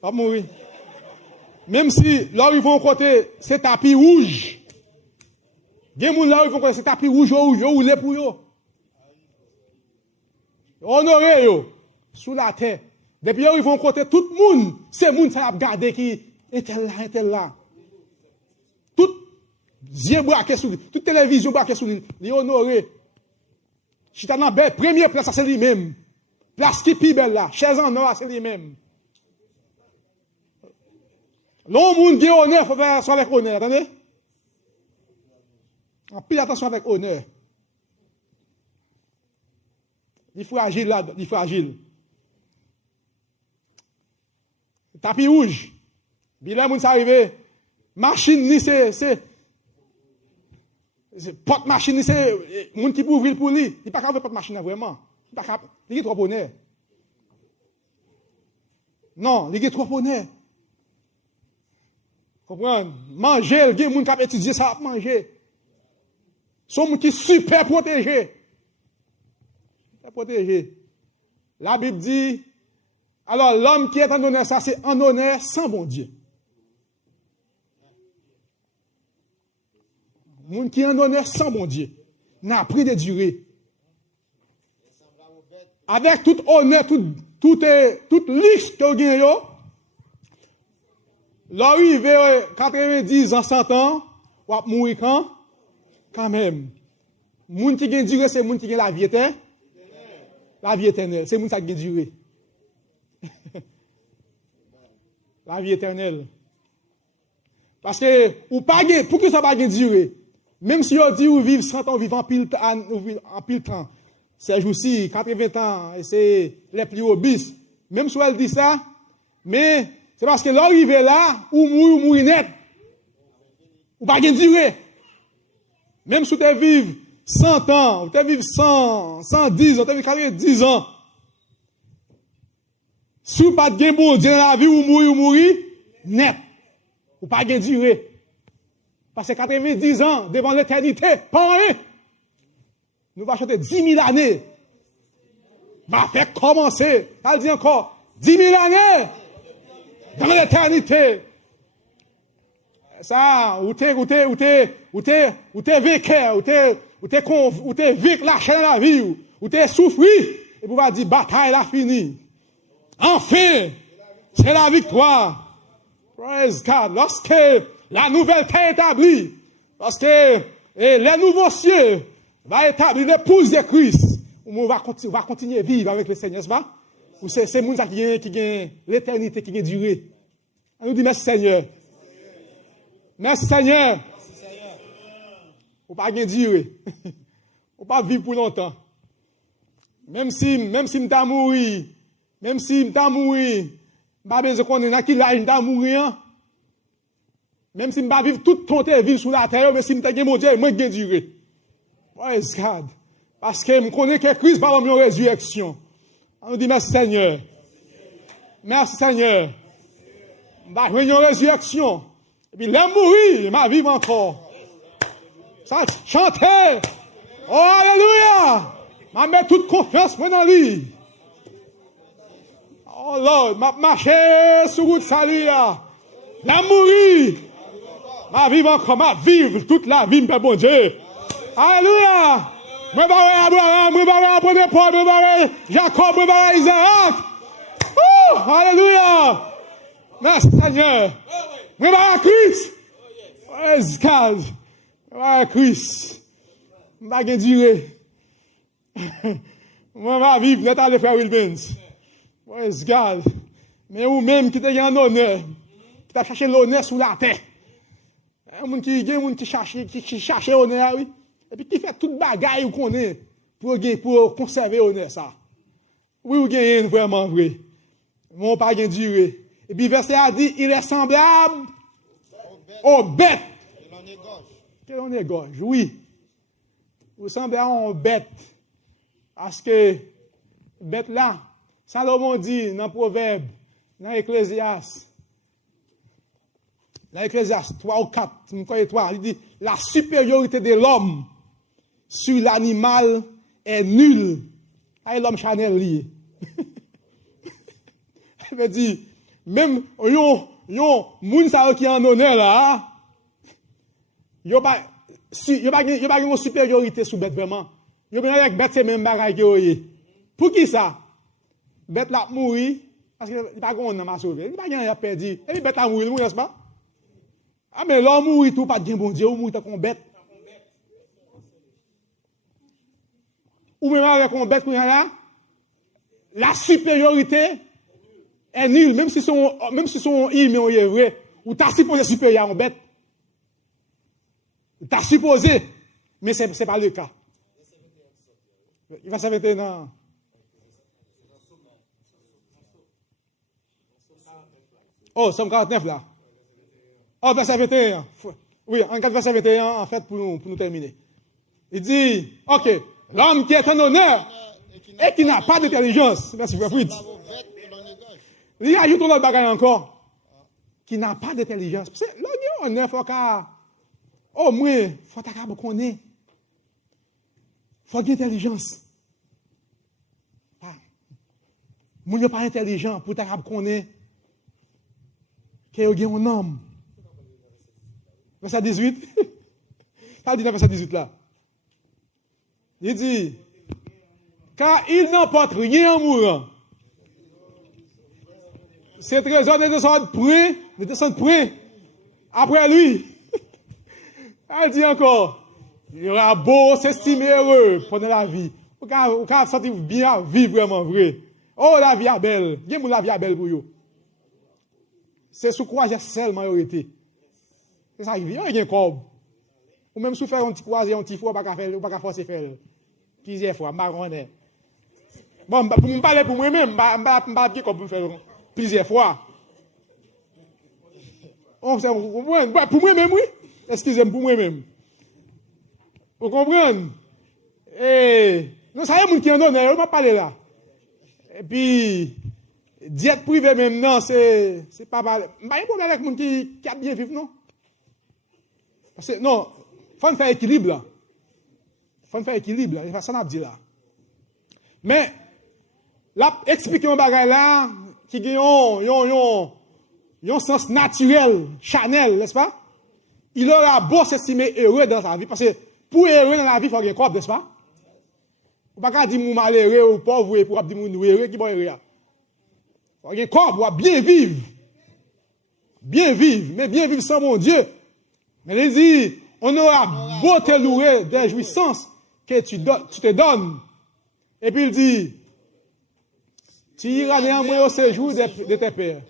Pas mourir. Même si là où ils vont côté, c'est tapis rouge. Il y a des gens là où ils vont côté, c'est tapis rouge, ou les pour eux. Honorez eux, sous la terre. Depuis là où ils vont côté, tout le monde, c'est le monde qui a regardé qui est là. Tout yeux braqués sur lui, toute télévision braquée sur lui, il est honoré. Si tu as une belle première place, c'est lui-même. Place qui est plus belle là, chaise en or, c'est lui-même. L'homme qui est honneur, il faut faire ça avec honneur, attendez? En plus attention avec honneur. Il faut agir là, il faut agir. Tapis rouge. Bien là, arrivé. Machine, ni c'est porte machine, ni c'est moun qui peut ouvrir pour lui. Il n'est pas capable de porte machine vraiment. Il n'est pas capable. Il est trop honneur. Non, il est trop honneur. Comprenez? Manger, il y a des gens qui ont étudié ça, manger. Son moun qui est super protégé. Super protégé. La Bible dit, alors l'homme qui est en honneur, ça c'est en honneur sans bon Dieu. Moun qui est en honneur sans bon Dieu n'a pris de durée. Avec tout honneur, toute liste que vous avez, l'arrivée 90 ans, 100 ans, ou à mourir quand même. Moun qui a durée, c'est moun qui a la vie éternelle. La vie éternelle, c'est moun qui a durée. la vie éternelle. Parce que, ou pas, pour que ça pas durer, même si on dit ou vivre 100 ans, vivre en pile temps, ces jours-ci, 80 ans, et c'est les plus obis, même si elle dit ça, mais c'est parce que l'arrivée là, ou mourir net, ou pas durer. Même si tu vivre 100 ans, tu vivre 100, 110 ans, tu vivre 90 ans, si vous pas de bon Dieu dans la vie, ou mourir net. Ou pas de durée. Parce que 90 ans devant l'éternité, pas rien. Nous allons chanter 10 000 années. Va faire commencer. Elle dit encore 10 000 années dans l'éternité. Ça, ou t'es vainqueur, ou t'es vaincu la chaîne de la vie, ou t'es souffri, et vous va dire bataille la finie. Enfin, c'est la victoire. Praise God. Lorsque la nouvelle terre est établie, lorsque les nouveaux cieux vont établir l'épouse de Christ, on va continuer à vivre avec le Seigneur, c'est pas? Ou c'est moun ça qui gagne l'éternité, qui gagne durée. On nous dit merci Seigneur. Merci Seigneur. On pas gagne durée. On pas vivre pour longtemps. Même si m'ta mouri, pas besoin qu'on ait qui là, m'ta mourir. Même si m'pa vivre toute ton temps vivre sur la terre, mais si m'ta gagne mon Dieu, moi gagne durée. Praise God. Parce que me connais que Christ par la résurrection. On nous dit merci Seigneur. Merci Seigneur. M'pa une résurrection. Et puis là mourir, m'a vivre encore. Ça chanter. Oh alléluia. M'a mettre toute confiance moi dans lui. Oh Lord, m'a marché sur route salut là. La mourir. M'a vivre encore, m'a vivre toute la vie, mon bon Dieu. Alléluia. Moi barre Abraham, moi barre apôtre Paul, moi barre Jacob, moi barre Isaac. Alléluia. Merci Seigneur. Moi barre Christ. Praise God. Moi barre Christ. M'a pas duré. Moi va vivre net aller frère Wilbens. Praise God. Mais ou même qui te gagne un honneur, qui t'a cherché l'honneur sous la terre. Un monde qui cherche honneur oui. Et puis qui fait toute bagaille ou connaît pour conserver honneur ça. Oui ou gagne vraiment vrai. Mon pas gagne durée. Et puis verset a dit il est semblable aux bêtes. Que l'on égorge. Oui. Vous semblez à une bête. Parce que bête là, Salomon dit dans Proverbe, dans Ecclésiaste 3 ou 4, il dit la supériorité de l'homme sur l'animal est nulle. C'est l'homme Chanel lié. Il veut dire, même yon moun sa qui en honneur là, yon pas une supériorité sur bête vraiment. Yon bien avec bête c'est même bagaille que pour qui ça? Bête la mourir parce que il pas gon m'a sauvé. Il pas rien a perdu. Et puis bête la mourir, n'est-ce pas? Ah mais l'homme mourir tout pas de bon Dieu, ou mourir tant qu'on bête. Ou même avec un bête qu'on là, la supériorité est nulle même si son mais on est vrai, ou t'as supposé supérieur en bête. T'as supposé, mais c'est pas le cas. Il va s'arrêter dans. Oh, Somme 49 là. Oh, verset 21. Oui, en 4 verset 21, en fait, pour nous terminer. Il dit, ok, l'homme qui est en honneur et qui n'a pas d'intelligence. Merci, frère Fritz. Il ajoute un autre bagage encore. Qui n'a pas d'intelligence. Parce que l'homme honneur, il faut qu'à. Au moins, il faut qu'à connaître. Il faut qu'il y ait intelligence. Moun yo pas intelligent pour ta connaître que yo gen un homme. Verset 18. Ça dit dans verset 18 là. Il dit car il n'emporte rien en mourant. Ces trésors ne descendent près après lui. Elle dit encore il y aura beau s'estimer heureux pendant la vie. Ou ka sentir bien vivre vraiment vrai. Oh, la vie est belle. Bien la vie est belle pour vous. c'est sous croisière seulement il été. C'est ça qui vient, il y a un corps. Ou même sous faire un petit croisière, un petit four, pas qu'à forcer faire plusieurs fois, marronnet. Bon, pour me parler pour moi-même, pas pour me faire plusieurs fois. Pour moi-même, oui. Excusez-moi, pour moi-même. Vous comprenez? Et nous savons qui en donne, on va parler là. Et puis, diète privée même, non, c'est pas mal. Je n'ai pas de problème avec les gens qui a bien vivre, non? Parce que, non, il faut faire équilibre là. Il faut faire équilibre là. C'est ça qu'on a dit là. Mais, là, expliquer un bagage là, qui a un sens naturel, charnel, n'est-ce pas? Il aura beau s'estimer heureux dans sa vie, parce que pour être heureux dans la vie, il faut qu'il y ait un corps, n'est-ce pas? Ou pas dire que malheureux ou pauvre, et pour dire que heureux, qui est heureux. Il faut qu'il y ait un corps pour bien vivre. Bien vivre, mais bien vivre sans mon Dieu. Mais il dit, on aura beau te louer des jouissances que tu te donnes. Et puis il dit, tu iras néanmoins au séjour de tes pères,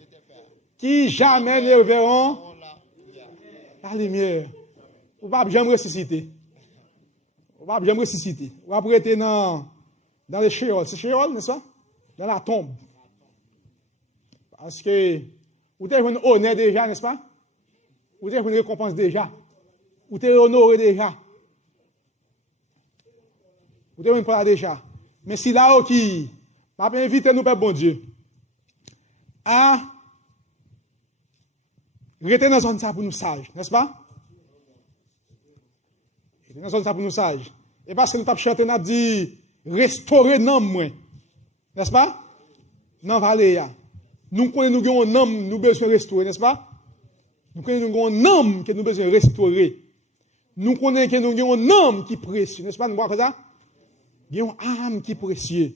qui jamais ne verront la lumière. Ou pas jamais ressusciter. Ou pas jamais ressusciter. Ou après être dans le Sheol. C'est Sheol, n'est-ce pas? Dans la tombe. Parce que vous avez un honneur déjà, n'est-ce pas? Vous avez une récompense déjà. Vous avez honoré déjà. Vous avez une part déjà. Mais si là, qui m'a invité nous, Père bon Dieu, à rester dans zone ça pour nous sages, n'est-ce pas? Rester dans zone ça pour nous sages. Et parce que nous avons chanté, nous avons dit, restaurer l'homme, moins. N'est-ce pas? Dans la vallée. Nous connaissons nous avons un homme, nous besoin de restaurer, n'est-ce pas? Nous connaissons nous avons un homme que nous besoin de restaurer. Nous connaissons que nous avons un homme qui est précieux, n'est-ce pas? Nous voyons ça? Il y a une âme qui est précieuse.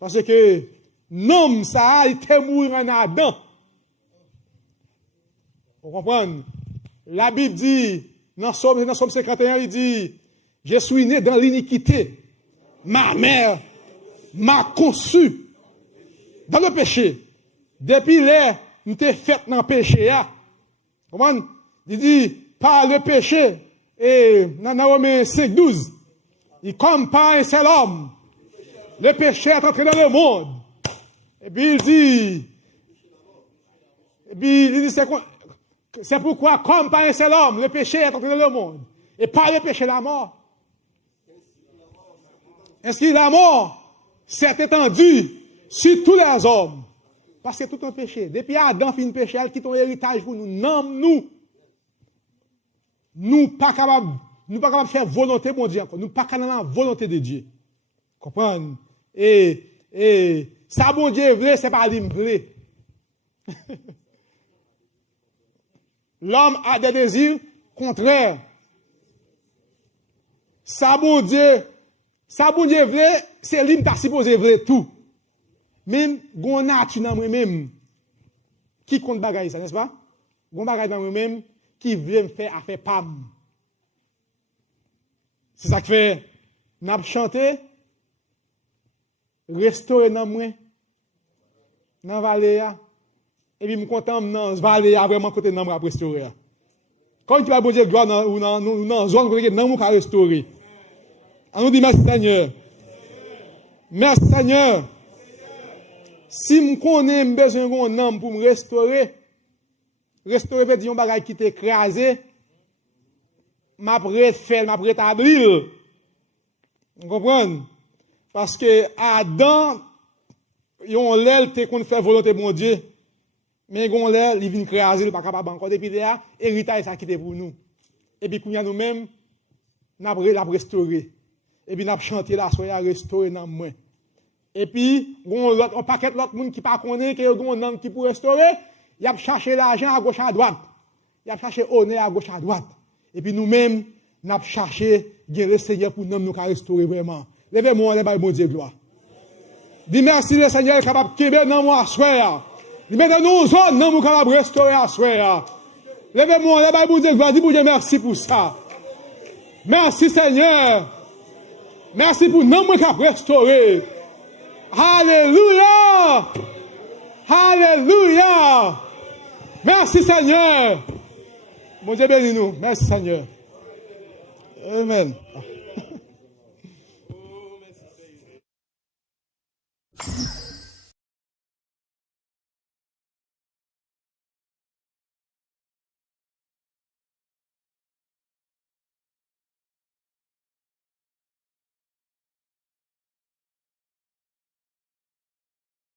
Parce que l'homme, ça a été mort en Adam. Vous comprenez? La Bible dit, dans Somme 51, il dit, je suis né dans l'iniquité. Ma mère m'a conçu dans le péché. Depuis là, nous t'es fait dans le péché. Vous comprenez? Il dit, par le péché, et dans Romains 5:12, il comme par un seul homme, le péché est entré dans le monde. Et puis il dit, c'est pourquoi, comme par un seul homme, le péché est entré dans le monde. Et par le péché, la mort. Est-ce que la mort s'est étendue sur tous les hommes? Parce que tout un péché. Depuis Adam fin péché, elle quitte un héritage pour nous. Non, nous pas capables de faire volonté, mon Dieu. Nous pas capables de la volonté de Dieu. Comprenez? Et ça, bon Dieu, vrai, c'est pas lui vrai. L'homme a des désirs contraires. Ça, bon Dieu, vrai, c'est lui qui a supposé vrai tout. Même, gon nature dans moi-même, qui compte bagaille ça, n'est-ce pas? Gon bagaille dans moi-même, qui veut me faire affaire pam. C'est ça que fait, n'a chanté, restaurer dans moi, dans la vallée, et puis, je suis content dans la vallée, vraiment côté dans moi, restaurer. Quand tu vas bon Dieu, gloire dans la zone où nous pouvons restaurer. On nous dit merci Seigneur. Merci Seigneur. Si je connais besoin d'un homme pour me restaurer veut dire un bagage qui t'est écrasé, m'a refait, m'a rétablir. Vous comprenez? Parce que Adam, yon l'aile te qu'on fait volonté de mon Dieu, mais yon l'aile, il vient écraser, il pas capable encore. Depuis là, héritage ça qui était pour nous. Et puis, quand nous-mêmes, n'a restauré. Et puis, n'a chanté là, soyez restauré dans moi. Et puis, on paquet l'autre monde qui pas connaît que yon un homme qui pour restaurer, il a cherché l'argent à gauche à droite. Il a cherché honneur à gauche à droite. Et puis nous-mêmes, n'a cherché le Seigneur pour nous restaurer vraiment. Levez-moi, levez mon Dieu gloire. Dis merci le Seigneur capable de kembe dans moi soir. Dis maintenant nous autres nous capable restaurer à soir. Levez-moi, levez mon Dieu gloire. Dis pour Dieu merci pour ça. Merci Seigneur. Merci pour nous capable restaurer. Alléluia! Alléluia! Merci Seigneur. Mon Dieu bénis nous. Merci Seigneur. Amen.